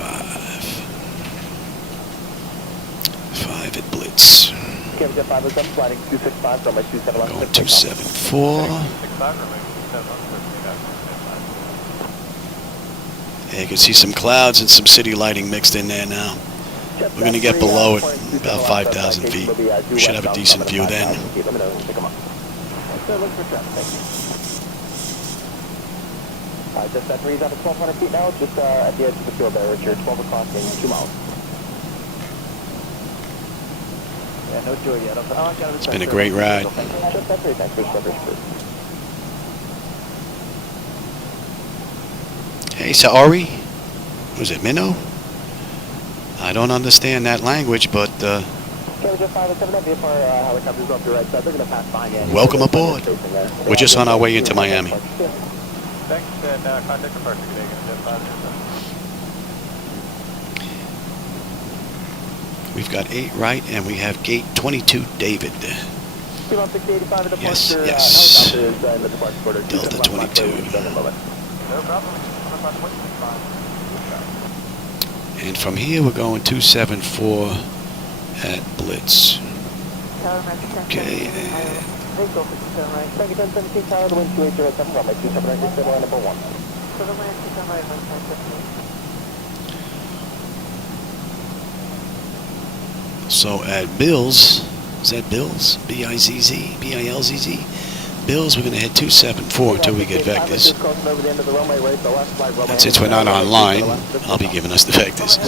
5 at Blitz. KMIA 507, sliding 265, runway 27 left. Going 274. 65, runway 27 left. Yeah, you can see some clouds and some city lighting mixed in there now. We're going to get below it, about 5,000 feet. We should have a decent view then. Let me know when you pick them up. So look for traffic, thank you. Just that breeze out at 1,200 feet now, just at the edge of the field there, Richard, 12 o'clock in 2 miles. Yeah, no joy yet. It's been a great ride. Just that breeze, thanks, Richard. Hey, Saori? Was it Minnow? I don't understand that language, but welcome aboard. We're just on our way into Miami. Thanks, and contact departure today. We've got 8 right, and we have gate 22, David. Yes, yes. Delta 22. And from here, we're going 274 at Blitz. Okay. So at Bills, is that Bills? B-I-Z-Z? B-I-L-Z-Z? Bills, we're going to hit 274 until we get vectors. And since we're not online, I'll be giving us the vectors.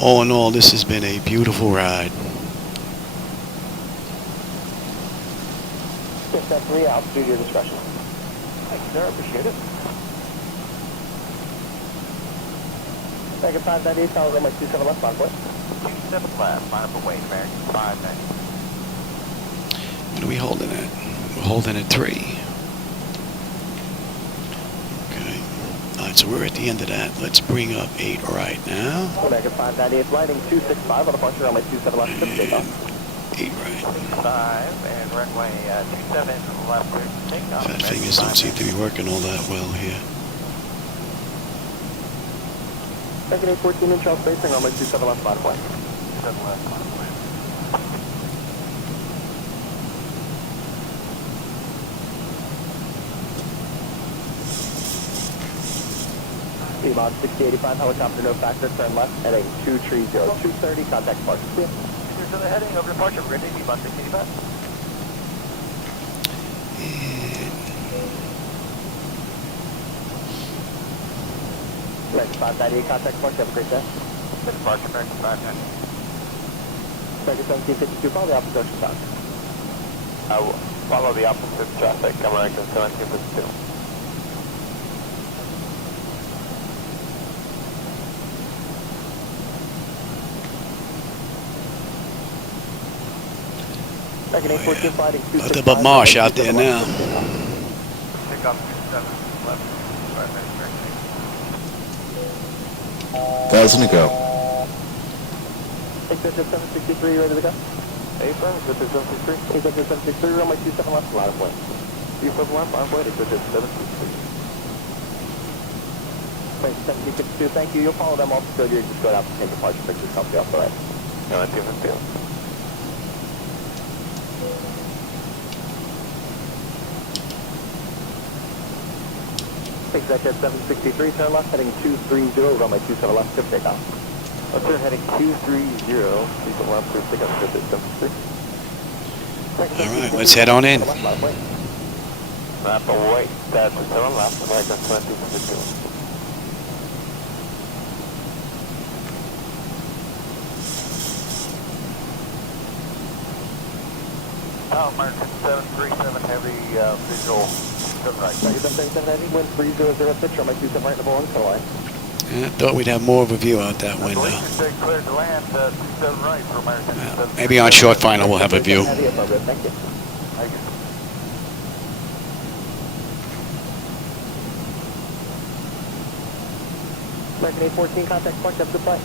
All in all, this has been a beautiful ride. Step 3, altitude, your discretion. Thank you, sir. Appreciate it. Second 598, solid runway 27 left, line, please. 27 left, line up away, American 590. What are we holding at? We're holding at 3. Okay. Alright, so we're at the end of that. Let's bring up 8 right now. American 598, lighting 265 on departure, runway 27 left, take off. 8 right. 5 and runway 27 left, take off. Fat fingers don't seem to be working all that well here. Second 814 in Charles spacing, runway 27 left, line plane. 27 left, line plane. Mod 6085, helicopter no factor, turn left, heading 230, 230, contact departure. So the heading of departure, ready, Mod 6085. American 598, contact departure, have a great day. Departure, American 590. American 1752, follow the opposite direction south. I will follow the opposite traffic, American 1752. Nothing but marsh out there now. Take off 27 left, Thousand to go. Executive 763, ready to go? Executive 763. Executive 763, runway 27 left, line of way. 27 left, line of way, Executive 763. 1752, thank you. You'll follow them off the field. You're just going out the same departure, pick this company off the right. No, that's different field. Executive 763, turn left, heading 230, runway 27 left, good takeoff. Turn heading 230, please don't left, please take up to 763. Alright, let's head on in. Map away, that's 7 left, American 2052. American 737 heavy visual. Right. Wind 3006, runway 27 right, number 1, center line. I thought we'd have more of a view out that window. Cleared to land, 27 right for American. Maybe on short final we'll have a view. Heavy appropriate, thank you. Thank you. American 814, contact point, up to flight.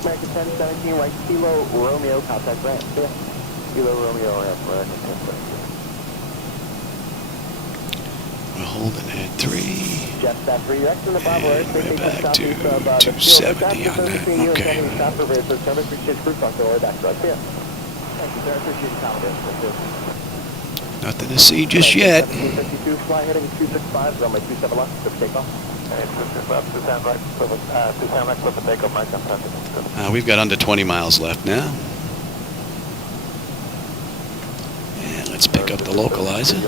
American 1017, right, Kilo Romeo, contact ramp. Yeah. Kilo Romeo, ramp, American 1017. We're holding at 3. Jet stat 3, you're exiting the Bravo Air We're Station back to southeast of the 270 on that. Okay. Appreciate crew talk all the way back to us here. Thank you, sir. Appreciate your comments. Nothing to see just yet. 1752, fly heading 265, runway 27 left, for takeoff. We've got under 20 miles left now. And let's pick up the localizer.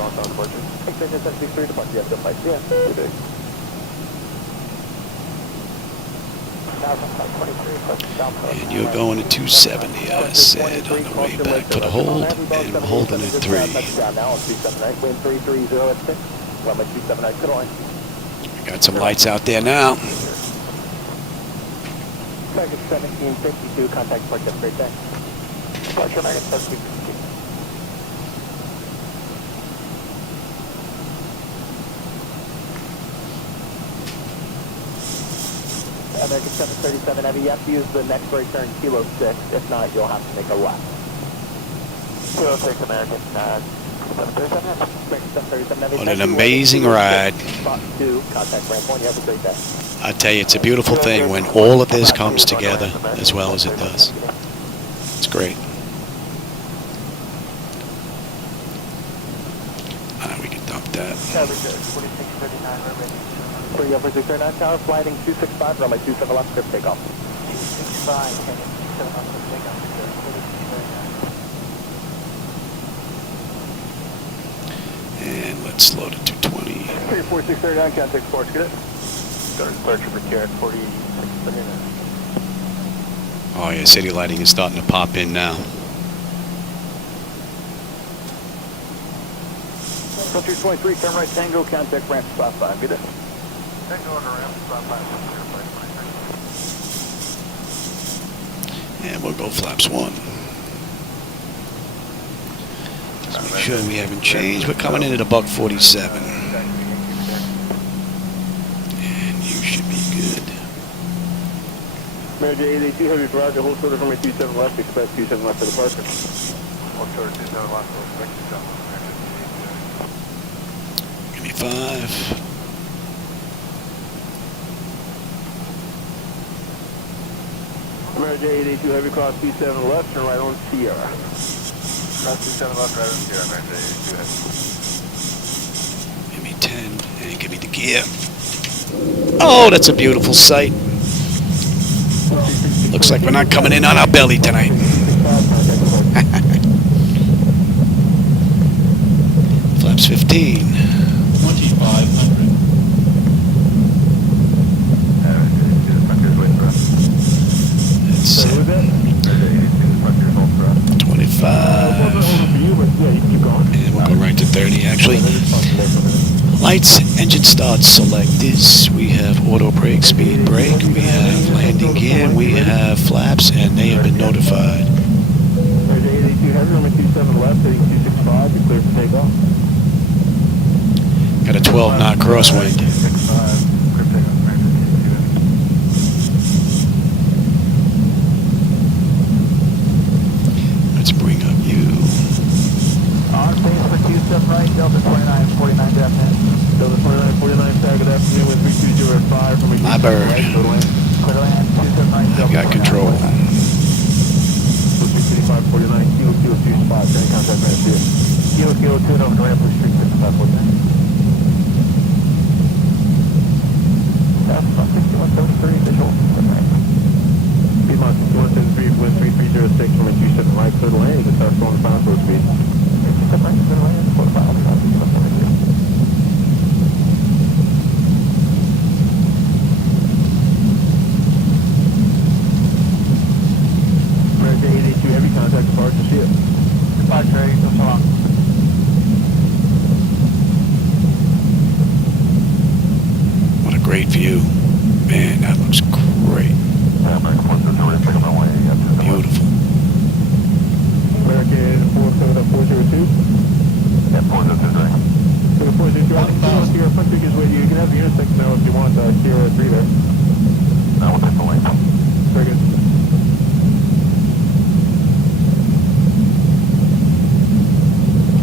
And you're going to 270, I said, on the way back for the hold, and we're holding at 3. Got some lights out there now. American 1752, contact Park Departure Deck. Departure American 1752. American 737 Heavy, you have to use the next right turn, Kilo 6. If not, you'll have to make a left. Kilo 6, American 737 Heavy. American 737 Heavy. What an amazing ride. Spot 2, contact ramp 1. You have a great day. I tell you, it's a beautiful thing when all of this comes together as well as it does. It's great. We can dump that. 4639, runway 4639, tower, flighting 265, runway 27 left, script takeoff. 265, 27 left, script takeoff, 4639. And let's load it to 20. 4639, contact sports, get it? Departure for Karen 4639. Oh yeah, city lighting is starting to pop in now. Country 23, turn right Tango, contact ramp spot 5, get it? Tango on the ramp, spot 5, And we'll go flaps 1. Let's make sure we haven't changed. We're coming in at a buck 47. And you should be good. Mary J 882 Heavy for Roger, hold shorter from your 27 left, express 27 left for departure. Hold shorter 27 left, expect 27 left. Give me 5. Mary J 882 Heavy cross 27 left, turn right on Sierra. Cross 27 left, right on Sierra, Mary J 882 Heavy. Give me 10 and give me the gear. Oh, that's a beautiful sight. Looks like we're not coming in on our belly tonight. Flaps 15. 2500. That's 25. And we'll go right to 30 actually. Lights, engine start, select this. We have auto brake, speed brake. We have landing gear. We have flaps, and they have been notified. Got a 12 knot crosswind. Let's bring up you. On base for 27 right, Delta 2949, good afternoon. Delta 2949, tag, good afternoon with 3205 from My bird. I've got control. 549, Kilo 2 spot, turning contact ramp here. Kilo 2 over the ramp, restricted 549. That's 6173, visual, Piedmont 6173, wind 3306, from a 27 right, clear the lane, just start slowing the final slow speed. 27 right, clear the lane, 45, American 882 Heavy, contact departure, see it. Departure, 8, so long. What a great view. Man, that looks great. Beautiful. American 402. Yeah, 402, right. 402, 6 now if you want Kira 3 there. No, we'll take the lane. Very good.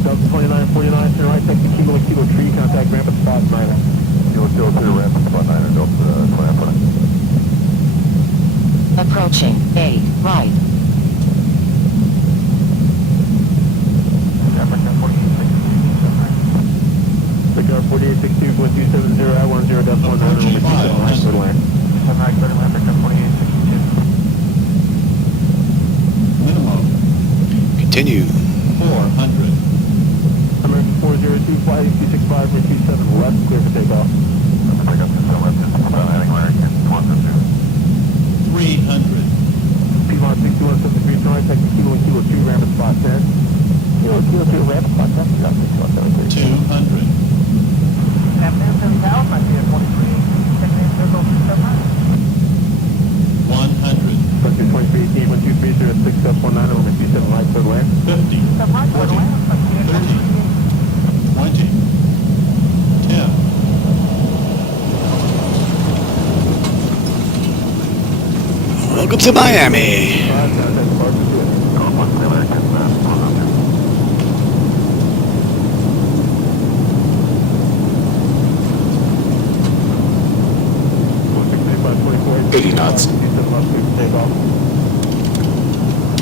Delta 2949, turn right, take the Kilo tree, contact ramp at spot 9. Kilo 02, ramp at spot 9, Delta 2949. Approaching, 8, right. Pick up 4862, 1270, I 10.19, right for the land. 7 right, clear to land, pick up 4862. Minimum Continue. 400. American 402, flight 265 for 27 left, clear for takeoff. Pick up 27 left, heading American 102. 300. Piedmont 6173, turn right, take the Kilo 2, ramp at spot 10. Kilo 2, ramp at spot 10, you got 6173. 200. Afternoon, 70,000, might be at 43, 10 circle, 7 right. 100. Country 2318, 1230, 6 up 19, over 27 right, clear to land. 50. 7 right, clear to 40. land, might be at 30. 20. 10. Welcome to Miami. Knots.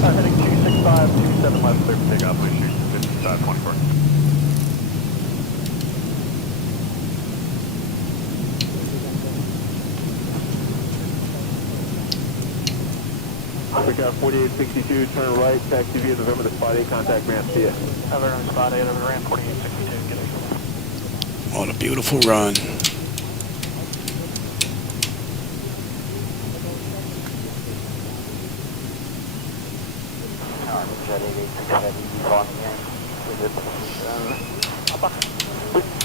Heading 265, 27 left, clear for takeoff, please shoot 5524. We got 4862, turn right, taxi via November to spot 8, contact ramp, see ya. Over on spot 8, over the ramp, 4862, get it. On a beautiful run.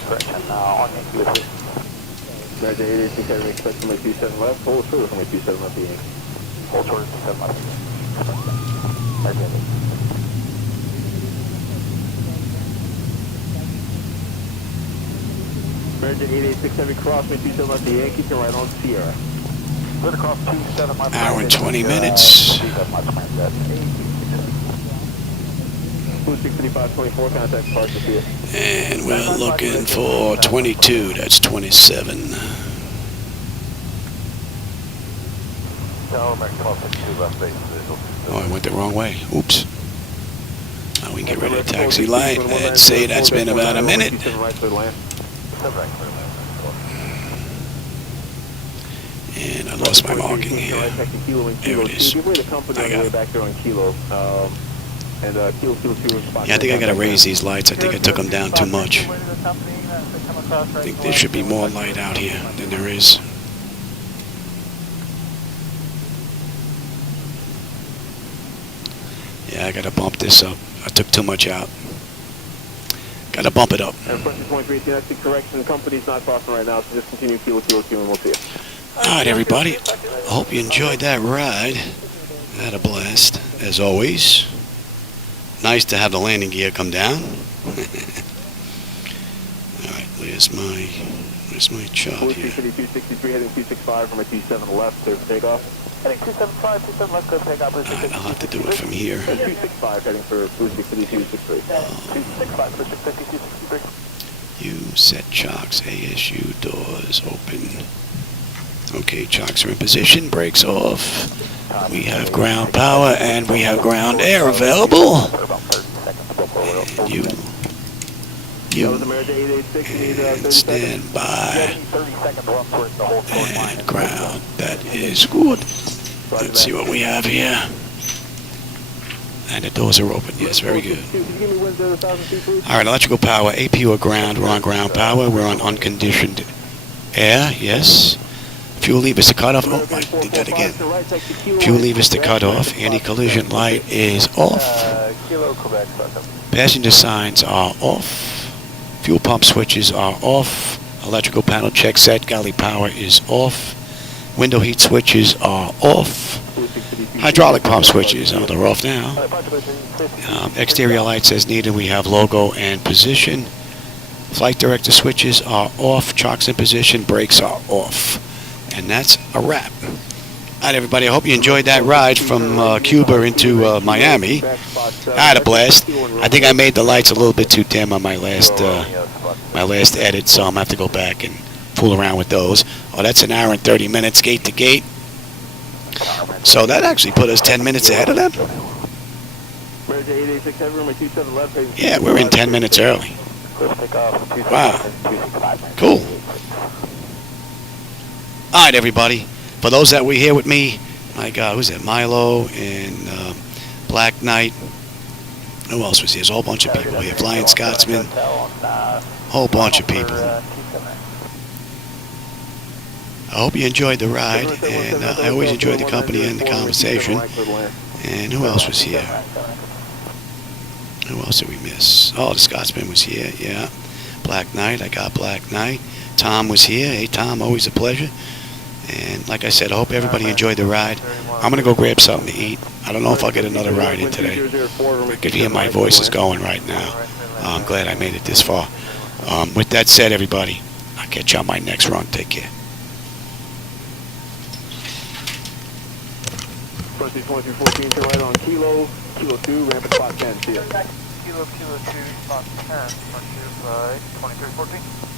Correction, on Yankee with this. Roger, 886 Heavy, expect runway 27 left, hold short of runway 27 left, being. Hold short of 27 left. Roger. Roger, 886 Heavy, cross runway 27 left, the Yankee, turn right on Sierra. Clear to cross 27 left. Hour and 20 minutes. 63524, contact Parker, see ya. And we're looking for 22. That's 27. American 1262, left base, visual. Oh, I went the wrong way. Oops. Now we can get ready to taxi light. Let's say that's been about a minute. And I lost my marking here. There it is. I got it. Yeah, I think I gotta raise these lights. I think I took them down too much. I think there should be more light out here than there is. Yeah, I gotta bump this up. I took too much out. Gotta bump it up. And question 23, that's the correction. The company's not crossing right now, so just continue Kilo 2, and we'll see you. Alright, everybody. I hope you enjoyed that ride. I had a blast, as always. Nice to have the landing gear come down. Alright, where's my chart here? 263, heading 265 from a 27 left, clear for takeoff. Heading 275, 27 left, clear for takeoff. Alright, I'll have to do it from here. 265, heading for Blue 263. 265, Blue 263. You set chocks, ASU doors open. Okay, chocks are in position, brakes off. We have ground power and we have ground air available. And you and stand by. And ground, that is good. Let's see what we have here. And the doors are open, yes, very good. Alright, electrical power, APU or ground, we're on ground power, we're on unconditioned air, yes. Fuel levers to cut off, oh, I did that again. Fuel levers to cut off, anti-collision light is off. Passenger signs are off. Fuel pump switches are off. Electrical panel check set, galley power is off. Window heat switches are off. Hydraulic pump switches, oh, they're off now. Exterior lights as needed, we have logo and position. Flight director switches are off. Chocks in position. Brakes are off. And that's a wrap. All right, everybody. I hope you enjoyed that ride from Cuba into Miami. I had a blast. I think I made the lights a little bit too dim on my last edit, so I'm gonna have to go back and fool around with those. Oh, that's an hour and 30 minutes gate to gate. So that actually put us 10 minutes ahead of them. Yeah, we're in 10 minutes early. Wow. Cool. All right, everybody. For those that were here with me, my God, who's that? Milo and Black Knight. Who else was here? There's a whole bunch of people here. Flying Scotsman. Whole bunch of people. I hope you enjoyed the ride, and I always enjoyed the company and the conversation. And who else was here? Who else did we miss? Oh, the Scotsman was here, yeah. Black Knight, I got Black Knight. Tom was here. Hey, Tom, always a pleasure. And like I said, I hope everybody enjoyed the ride. I'm going to go grab something to eat. I don't know if I'll get another ride in today. I could hear my voice is going right now. I'm glad I made it this far. With that said, everybody, I'll catch you on my next run. Take care. First 2314, turn right on Kilo 2, ramp at spot 10, see ya. Kilo 2, spot 10, departure by 2314.